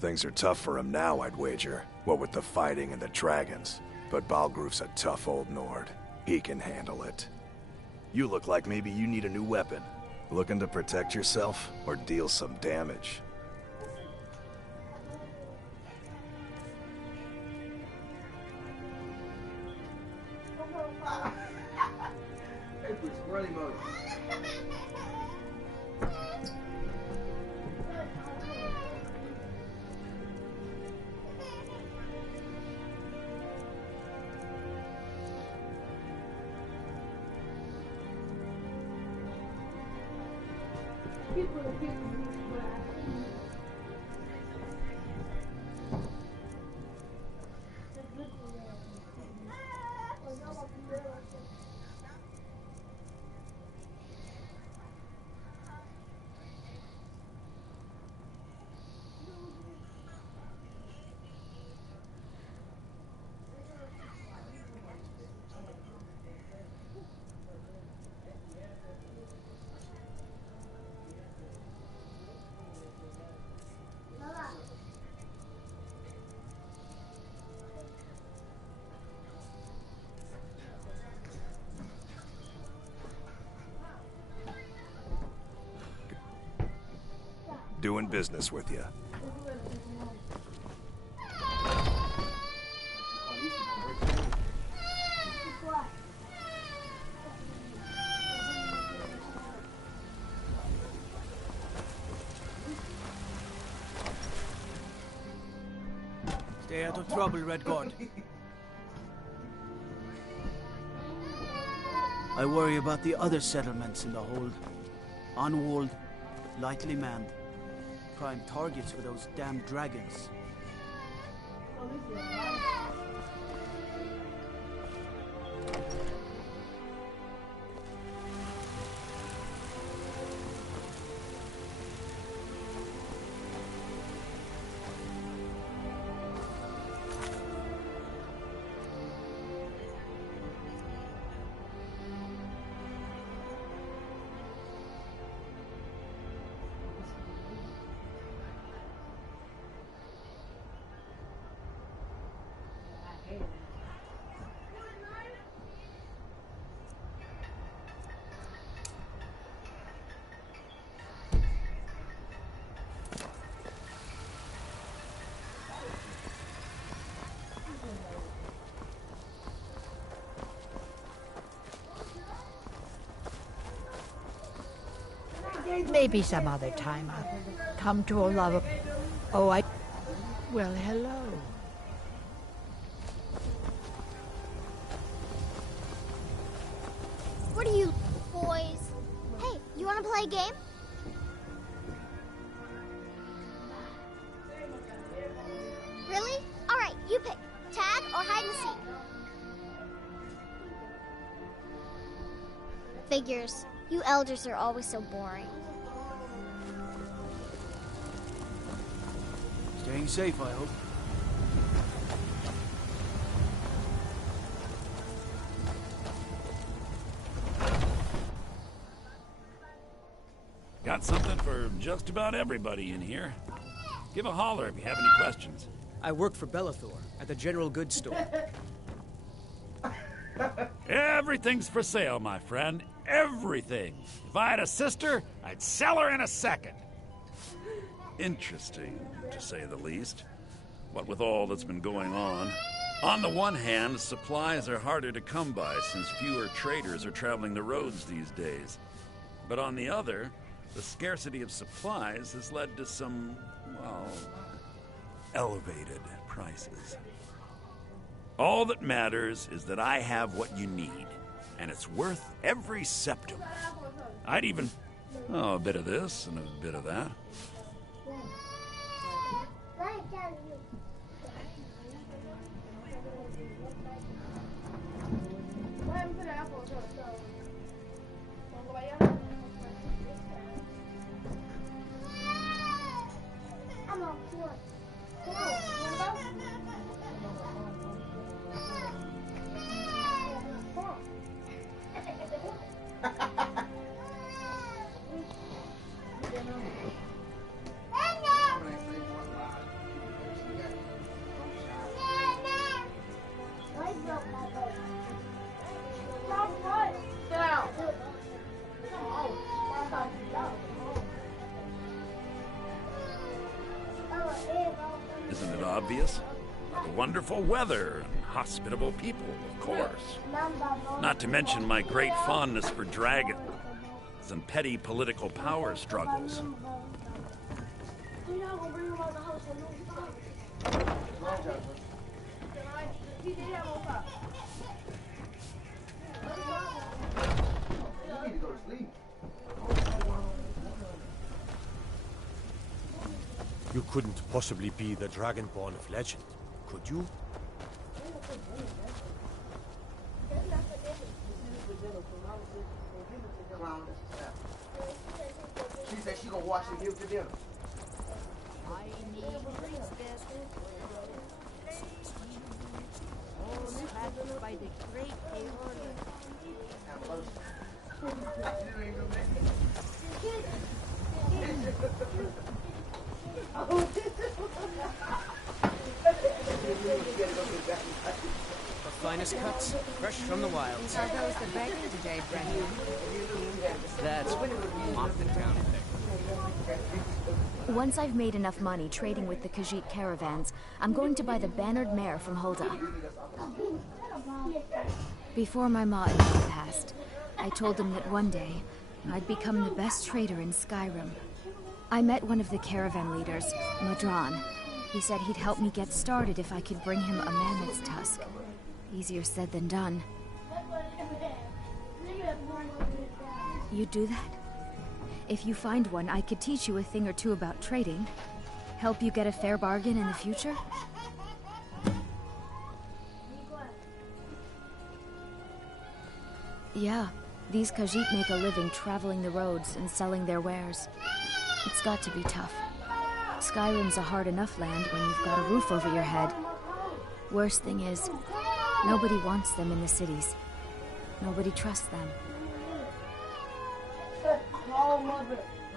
Things are tough for him now, I'd wager. What with the fighting and the dragons. But Balgruf's a tough old Nord. He can handle it. You look like maybe you need a new weapon. Looking to protect yourself or deal some damage? Doing business with you. Stay out of trouble, Red Guard. I worry about the other settlements in the hold. Unwalled, lightly manned. Prime targets for those damn dragons. Maybe some other time I'll come to a love of... Oh, Well, hello. What are you, boys? Hey, you want to play a game? Really? All right, you pick. Tag or hide and seek? Figures. You elders are always so boring. Staying safe, I hope. Got something for just about everybody in here. Give a holler if you have any questions. I work for Bellathor at the general goods store. Everything's for sale, my friend. Everything. If I had a sister, I'd sell her in a second. Interesting, to say the least. What with all that's been going on. On the one hand, supplies are harder to come by since fewer traders are traveling the roads these days. But on the other, the scarcity of supplies has led to some, well, elevated prices. All that matters is that I have what you need, and it's worth every septum. I'd even... oh, a bit of this and a bit of that. Isn't it obvious? The wonderful weather and hospitable people, of course. Not to mention my great fondness for dragons and petty political power struggles. You couldn't possibly be the Dragonborn of legend, could you? She said she gonna wash and give to dinner. I need great all crafted by the great Aeolian. The finest cuts, fresh from the wilds. Are those the begging today, Brendan? That's off the town thing. Once I've made enough money trading with the Khajiit caravans, I'm going to buy the bannered mare from Hulda. Before my ma and Pa passed, I told them that one day, I'd become the best trader in Skyrim. I met one of the caravan leaders, Madran. He said he'd help me get started if I could bring him a mammoth's tusk. Easier said than done. You'd do that? If you find one, I could teach you a thing or two about trading. Help you get a fair bargain in the future? Yeah, these Khajiit make a living traveling the roads and selling their wares. It's got to be tough. Skyrim's a hard enough land when you've got a roof over your head. Worst thing is, nobody wants them in the cities. Nobody trusts them.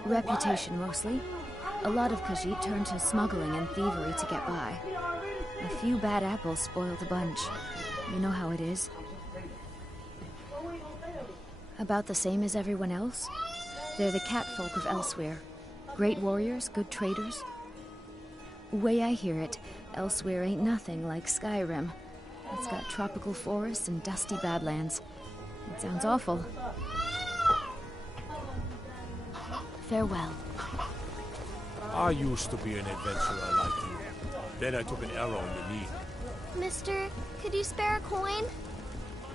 Reputation, mostly. A lot of Khajiit turn to smuggling and thievery to get by. A few bad apples spoil the bunch. You know how it is. About the same as everyone else. They're the catfolk of Elsewhere. Great warriors, good traders. Way I hear it, Elsewhere ain't nothing like Skyrim. It's got tropical forests and dusty badlands. It sounds awful. Farewell. I used to be an adventurer like you. Then I took an arrow in the knee. Mister, could you spare a coin?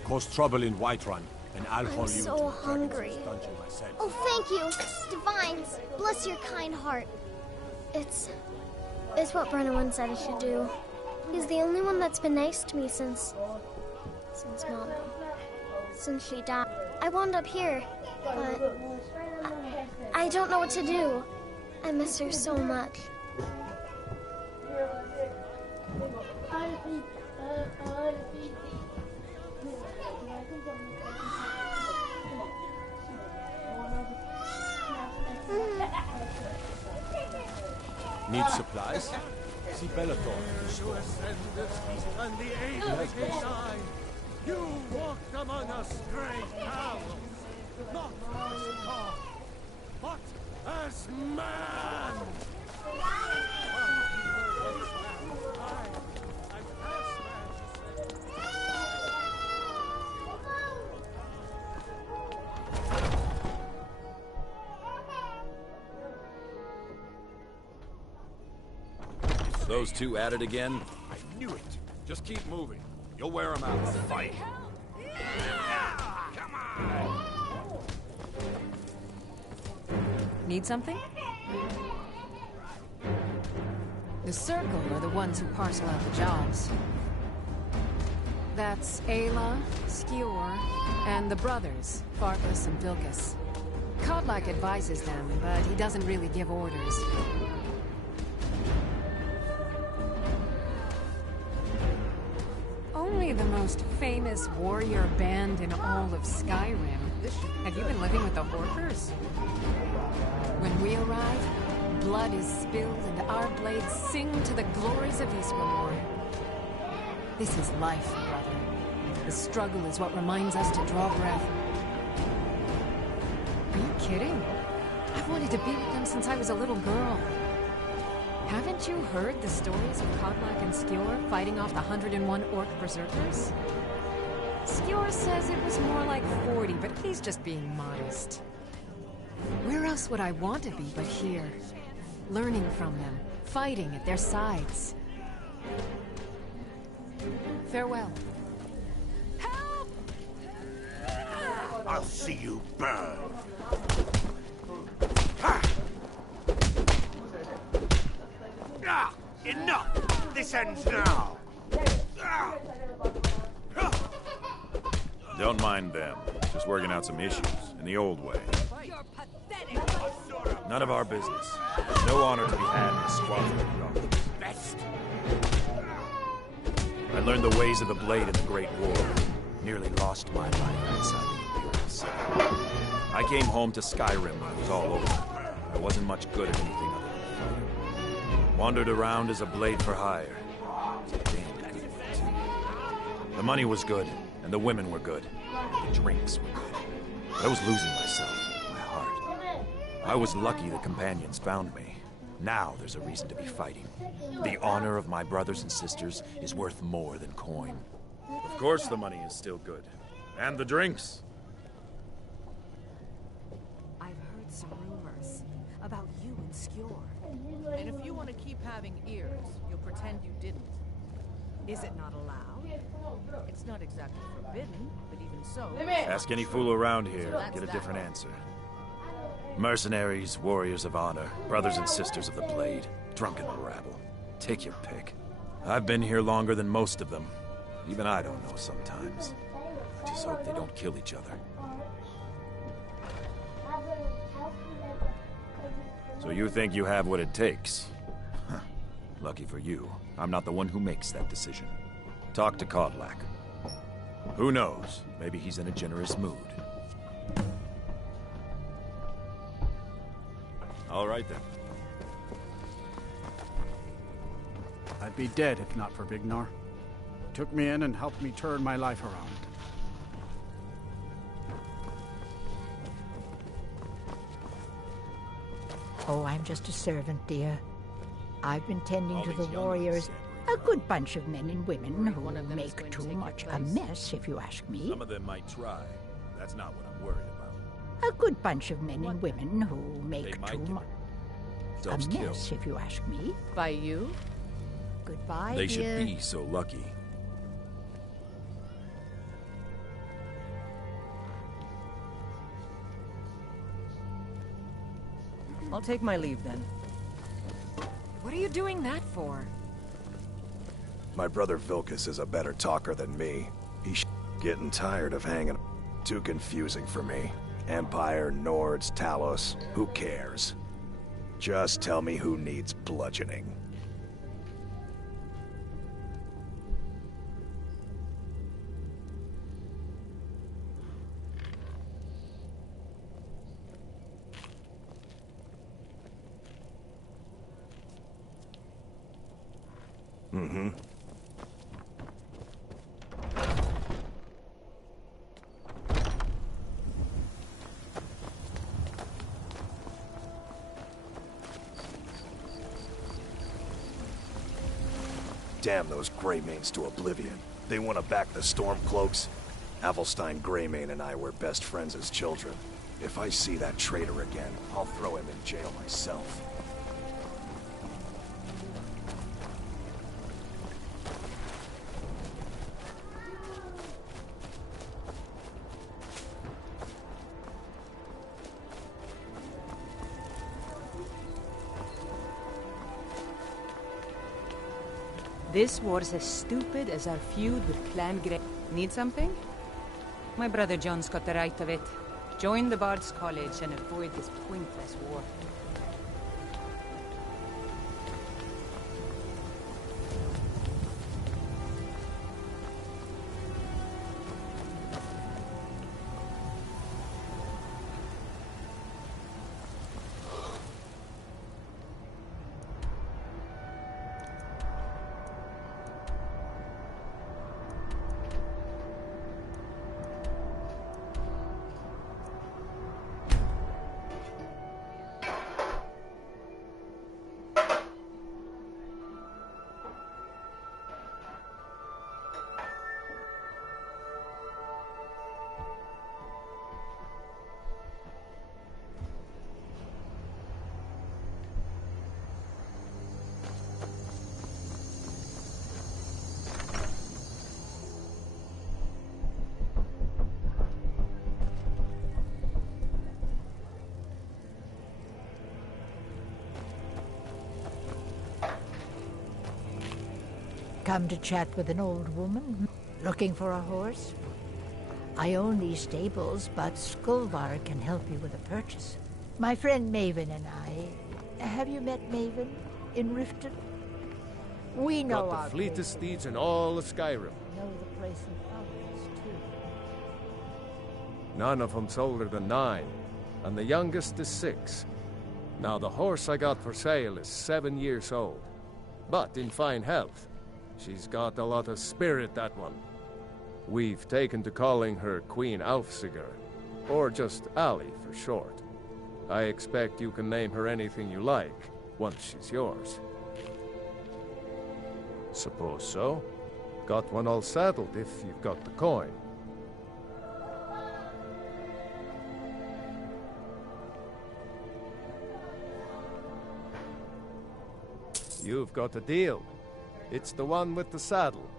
Caused trouble in Whiterun, and I'll haul you so to the hungry. Dragon's dungeon myself. Oh, thank you. Divines, bless your kind heart. It's what Brennan said I should do. He's the only one that's been nice to me since Mom. Since she died. I wound up here, but I don't know what to do. I miss her so much. Need supplies? See Bellator. And the angels shine. You walked among us, great powers, not as God, but as man. Those two at it again? I knew it. Just keep moving. You'll wear them out. Fight. Come on. Need something? The Circle are the ones who parcel out the jobs. That's Ayla, Skyor, and the brothers, Farkas and Vilkas. Kodlak advises them, but he doesn't really give orders. Only the most famous warrior band in all of Skyrim. Have you been living with the Horkers? When we arrive, blood is spilled and our blades sing to the glories of Ysgramor. This is life, brother. The struggle is what reminds us to draw breath. Are you kidding? I've wanted to be with them since I was a little girl. Haven't you heard the stories of Kodlak and Skyor fighting off the 101 orc berserkers? Skyor says it was more like 40, but he's just being modest. Where else would I want to be but here? Learning from them, fighting at their sides. Farewell. Help! I'll see you burn. Enough! This ends now! Don't mind them. Just working out some issues, in the old way. None of our business. There's no honor to be had in a squadron of dogs. Best! I learned the ways of the blade in the Great War. Nearly lost my life inside the Imperials. I came home to Skyrim when it was all over. I wasn't much good at anything other than fighting. Wandered around as a blade for hire. Was a damn good one, too. The money was good, and the women were good. The drinks were good. But I was losing myself, my heart. I was lucky the companions found me. Now there's a reason to be fighting. The honor of my brothers and sisters is worth more than coin. Of course the money is still good. And the drinks. I've heard some rumors about you and Skyor. And if you want to keep having ears, you'll pretend you didn't. Is it not allowed? It's not exactly forbidden, but even so... Ask any fool around here, get a different answer. Mercenaries, warriors of honor, brothers and sisters of the blade, drunken rabble. Take your pick. I've been here longer than most of them. Even I don't know sometimes. I just hope they don't kill each other. So you think you have what it takes? Huh. Lucky for you, I'm not the one who makes that decision. Talk to Kodlak. Who knows? Maybe he's in a generous mood. All right then. I'd be dead if not for Bignor. Took me in and helped me turn my life around. Oh, I'm just a servant, dear. I've been tending to the warriors. A good bunch of men and women who make too much a mess, if you ask me. Some of them might try. That's not what I'm worried about. A good bunch of men and women who make too much a mess, if you ask me. By you? Goodbye, They dear. should be so lucky. I'll take my leave then. What are you doing that for? My brother Vilkas is a better talker than me. He's getting tired of hanging. Too confusing for me. Empire, Nords, Talos, who cares? Just tell me who needs bludgeoning. Mm-hmm. Damn those Greymanes to oblivion. They want to back the Stormcloaks? Avelstein Greymane and I were best friends as children. If I see that traitor again, I'll throw him in jail myself. This war's as stupid as our feud with Clan Grey. Need something? My brother John's got the right of it. Join the Bard's College and avoid this pointless war. Come to chat with an old woman? Looking for a horse? I own these stables, but Skulvar can help you with a purchase. My friend Maven and I... Have you met Maven in Riften? We know Got our the fleetest place. steeds in all of Skyrim. Know the place in others, too. None of them's older than 9, and the youngest is 6. Now the horse I got for sale is 7 years old, but in fine health. She's got a lot of spirit, that one. We've taken to calling her Queen Alfsigar, or just Ali for short. I expect you can name her anything you like, once she's yours. Suppose so. Got one all saddled if you've got the coin. You've got a deal. It's the one with the saddle.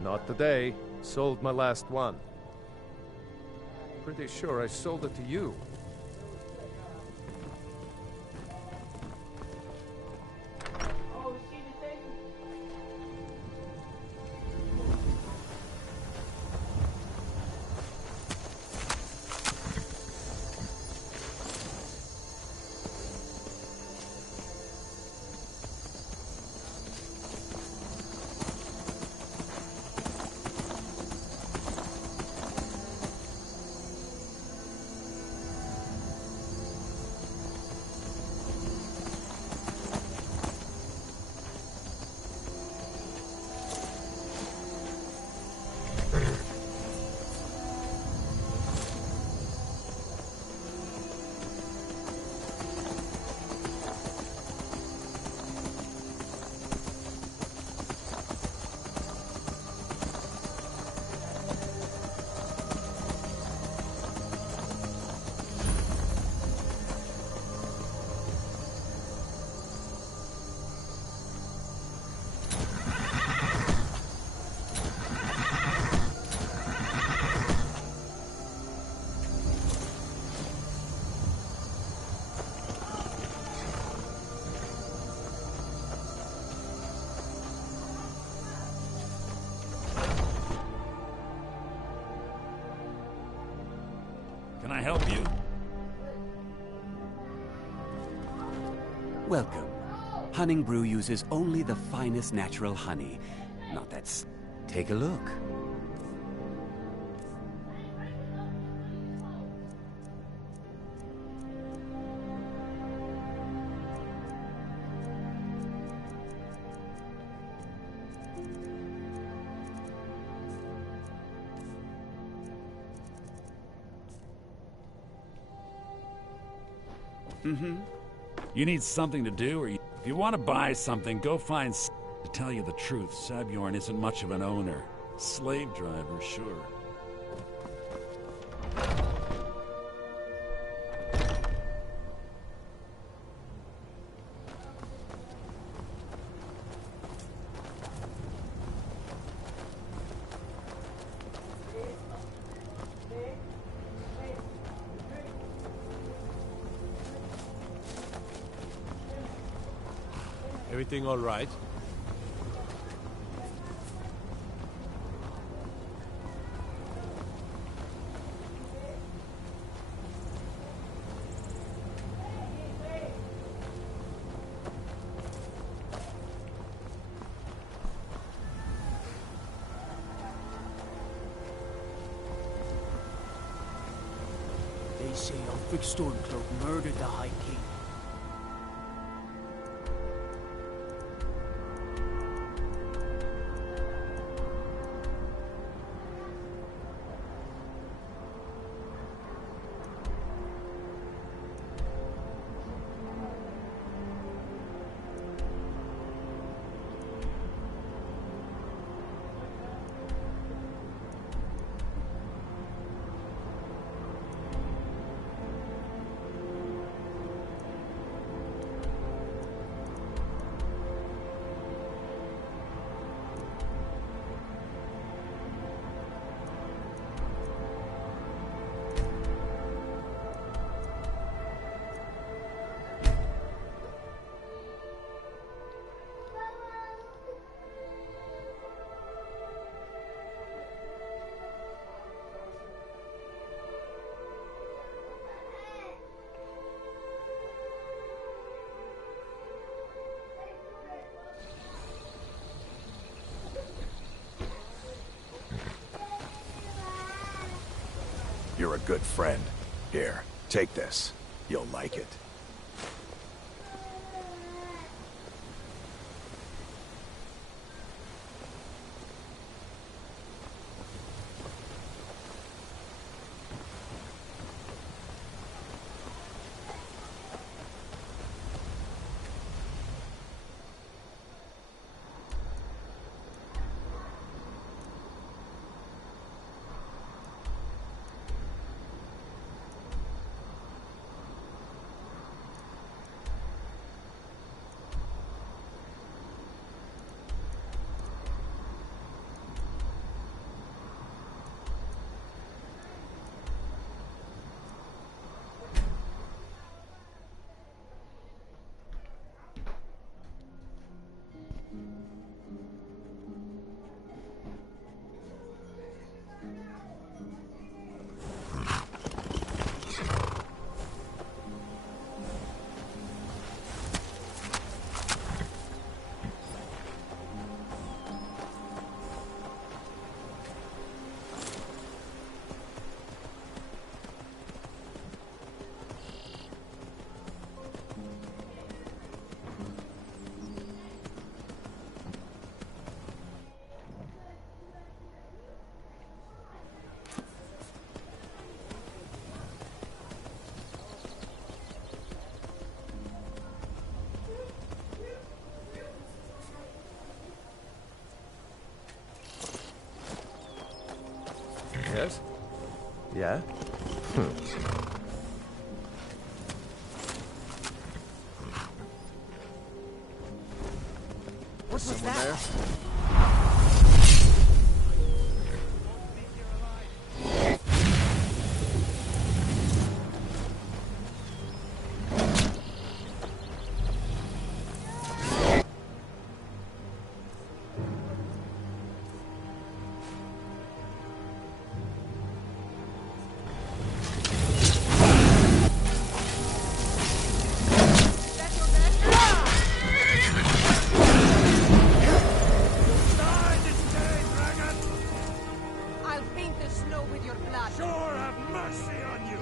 Not today. Sold my last one. Pretty sure I sold it to you. Can I help you? Welcome. Hunning Brew uses only the finest natural honey. Not that's... Take a look. You need something to do, or if you want to buy something, go find to tell you the truth, Sabjorn isn't much of an owner. Slave driver, sure. Everything all right? They say Ulfric Stormcloak murdered the High King. You're a good friend. Here, take this. You'll like it. Yeah? What's someone there? I'll paint the snow with your blood. Sure, have mercy on you!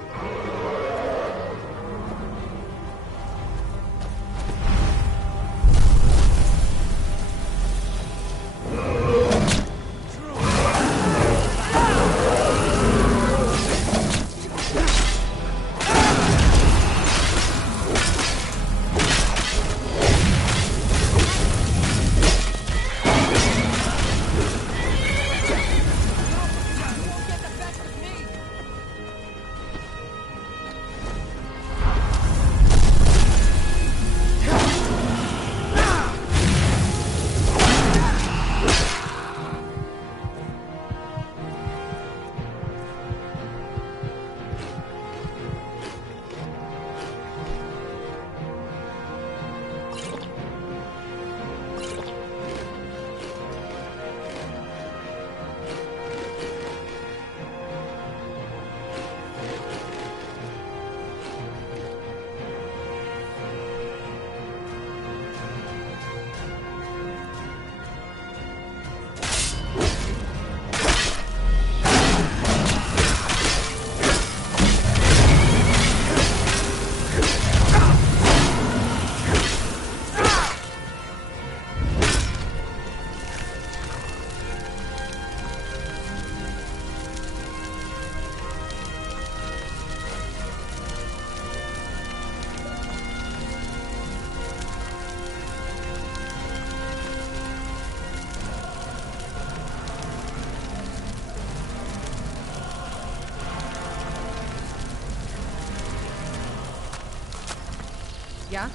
Yeah?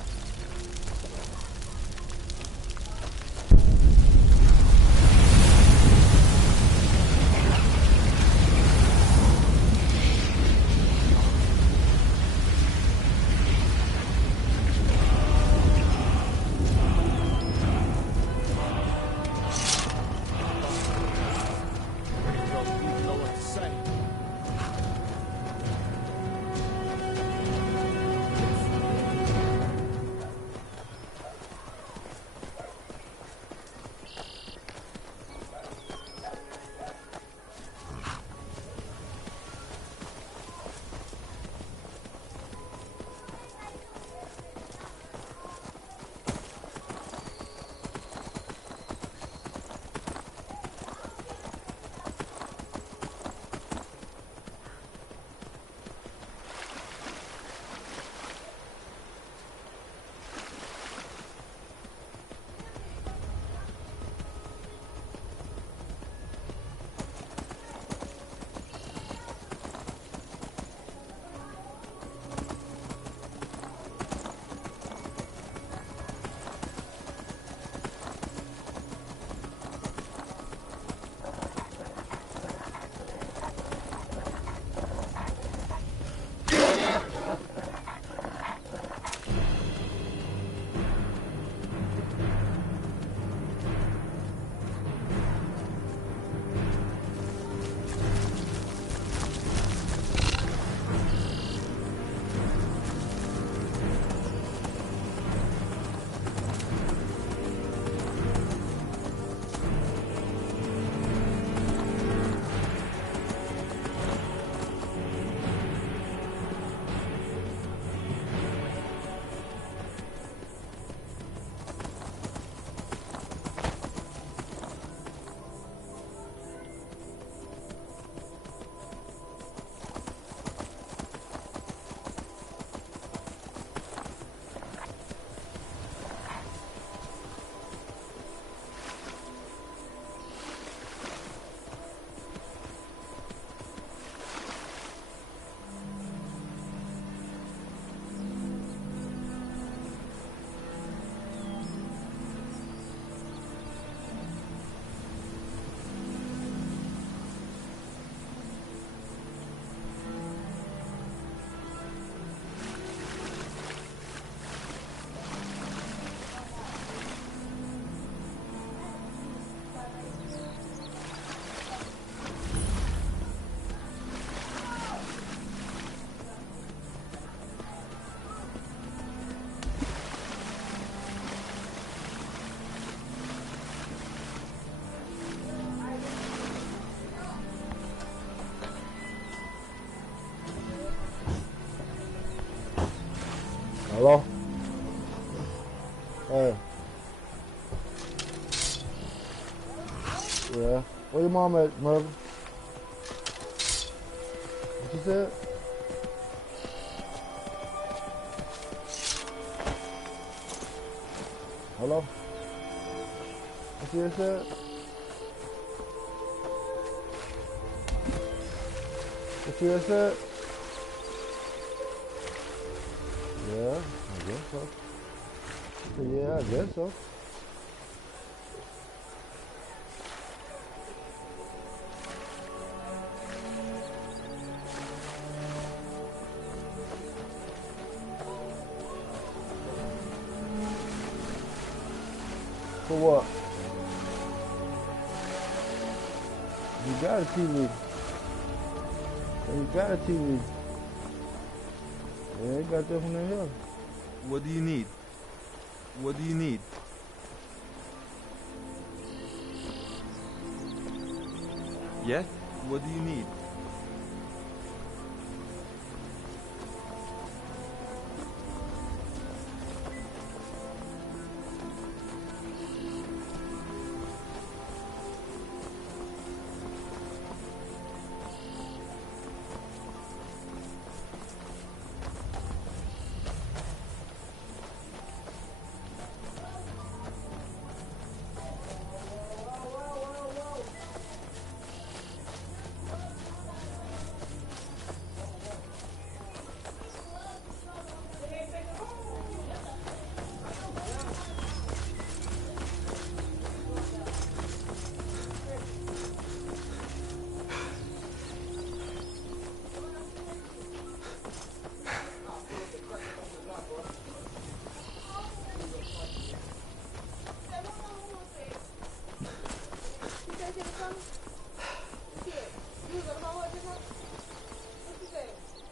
Hey. Yeah. Where your mom at, Mervin? What you said? Hello? What you said? What you said? Yeah, I guess so. Yeah, I guess so. For what? You got a TV. You got a TV. Yeah, you got that one in here. What do you need? What do you need? Yeah? What do you need?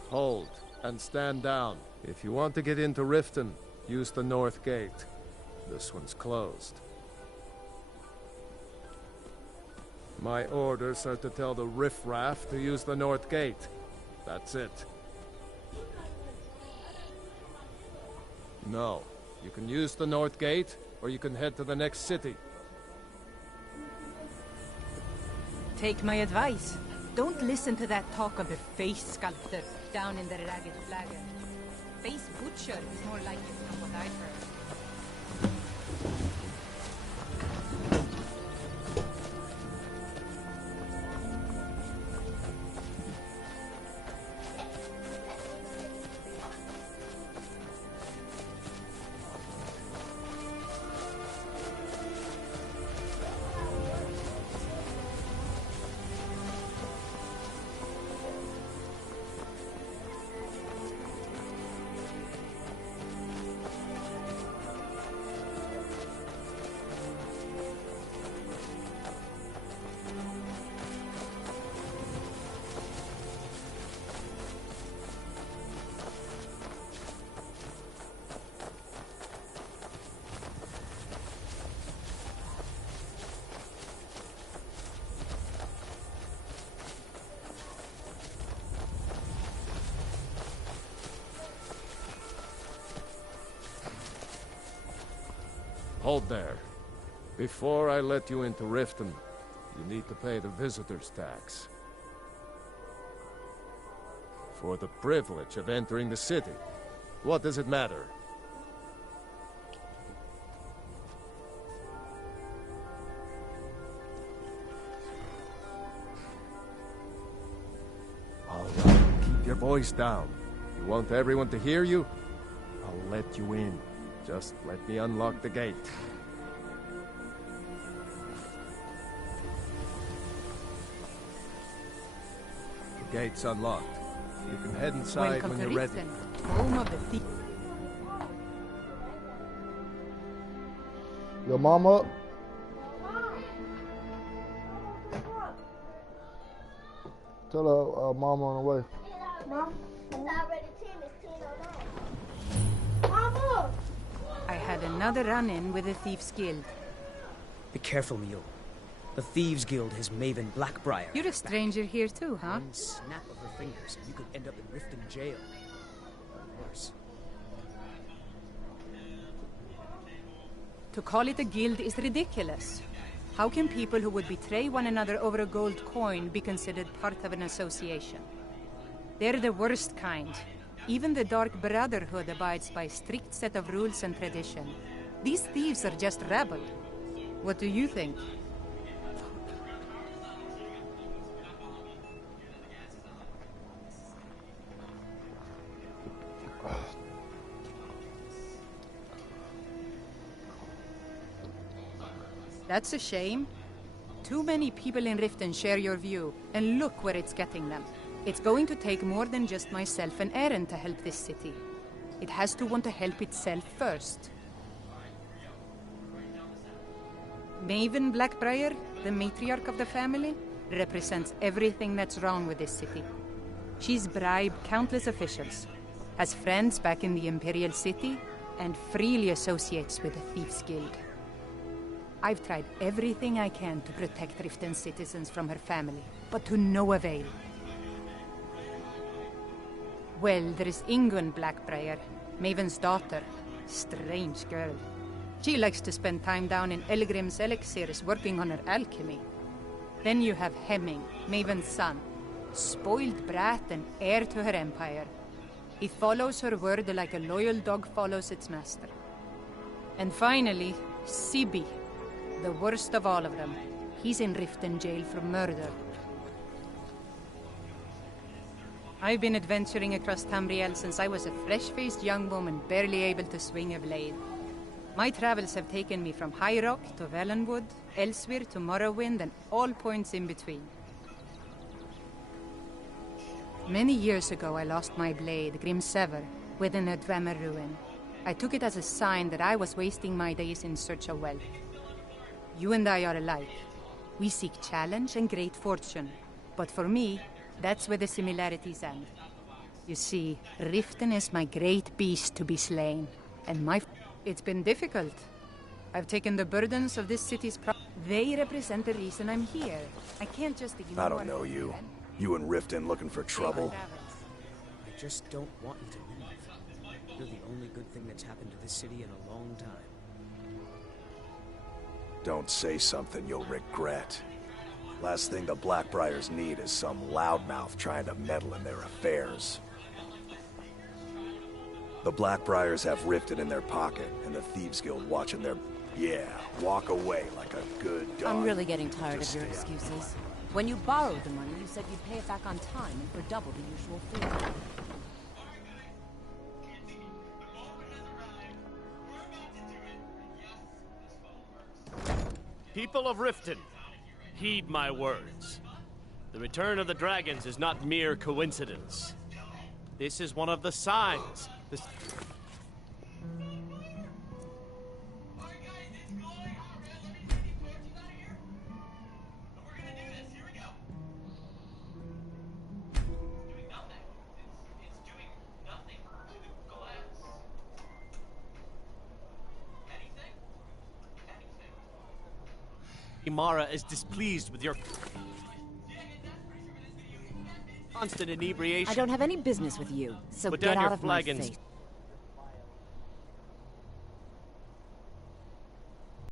Hold, and stand down. If you want to get into Riften, use the north gate. This one's closed. My orders are to tell the riffraff to use the north gate. That's it. No, you can use the north gate, or you can head to the next city. Take my advice. Don't listen to that talk of the face sculptor down in the ragged flagger. Face butcher is more like it from what I've heard. Hold there. Before I let you into Riften, you need to pay the visitor's tax. For the privilege of entering the city. What does it matter? All right, keep your voice down. You want everyone to hear you? I'll let you in. Just let me unlock the gate. The gate's unlocked. You can head inside when you're ready. Home of the thief. Your mom up? Tell her mom on the way. Mom, it's already 10. It's 10:09. Mama! I had another run-in with the Thieves' Guild. Be careful, Mule. The Thieves' Guild has Maven Blackbriar. You're a stranger here too, huh? One snap of her fingers and you could end up in Riften jail. Or worse. To call it a guild is ridiculous. How can people who would betray one another over a gold coin be considered part of an association? They're the worst kind. Even the Dark Brotherhood abides by a strict set of rules and tradition. These thieves are just rabble. What do you think? That's a shame. Too many people in Riften share your view, and look where it's getting them. It's going to take more than just myself and Eren to help this city. It has to want to help itself first. Maven Blackbriar, the matriarch of the family, represents everything that's wrong with this city. She's bribed countless officials, has friends back in the Imperial City, and freely associates with the Thieves Guild. I've tried everything I can to protect Riften's citizens from her family, but to no avail. Well, there is Ingun Blackbriar, Maven's daughter. Strange girl. She likes to spend time down in Elgrim's elixirs working on her alchemy. Then you have Hemming, Maven's son. Spoiled brat and heir to her empire. He follows her word like a loyal dog follows its master. And finally, Sibi, the worst of all of them. He's in Riften jail for murder. I've been adventuring across Tamriel since I was a fresh-faced young woman barely able to swing a blade. My travels have taken me from High Rock to Valenwood, Elsewhere to Morrowind, and all points in between. Many years ago I lost my blade, Grimsever, within a Dwemer ruin. I took it as a sign that I was wasting my days in search of wealth. You and I are alike. We seek challenge and great fortune. But for me, that's where the similarities end. You see, Riften is my great beast to be slain, and it's been difficult. I've taken the burdens of this city's They represent the reason I'm here. I can't just ignore I don't know you. You and Riften looking for trouble? I just don't want you to leave. You're the only good thing that's happened to this city in a long time. Don't say something you'll regret. Last thing the Blackbriars need is some loudmouth trying to meddle in their affairs. The Blackbriars have Riften in their pocket, and the Thieves Guild watching their... Yeah, walk away like a good dog. I'm really getting tired of your excuses. When you borrowed the money, you said you'd pay it back on time and for double the usual fee. People of Riften, heed my words. The return of the dragons is not mere coincidence. This is one of the signs. Imara is displeased with your constant inebriation. I don't have any business with you, so Put get down out your of my flagons. face.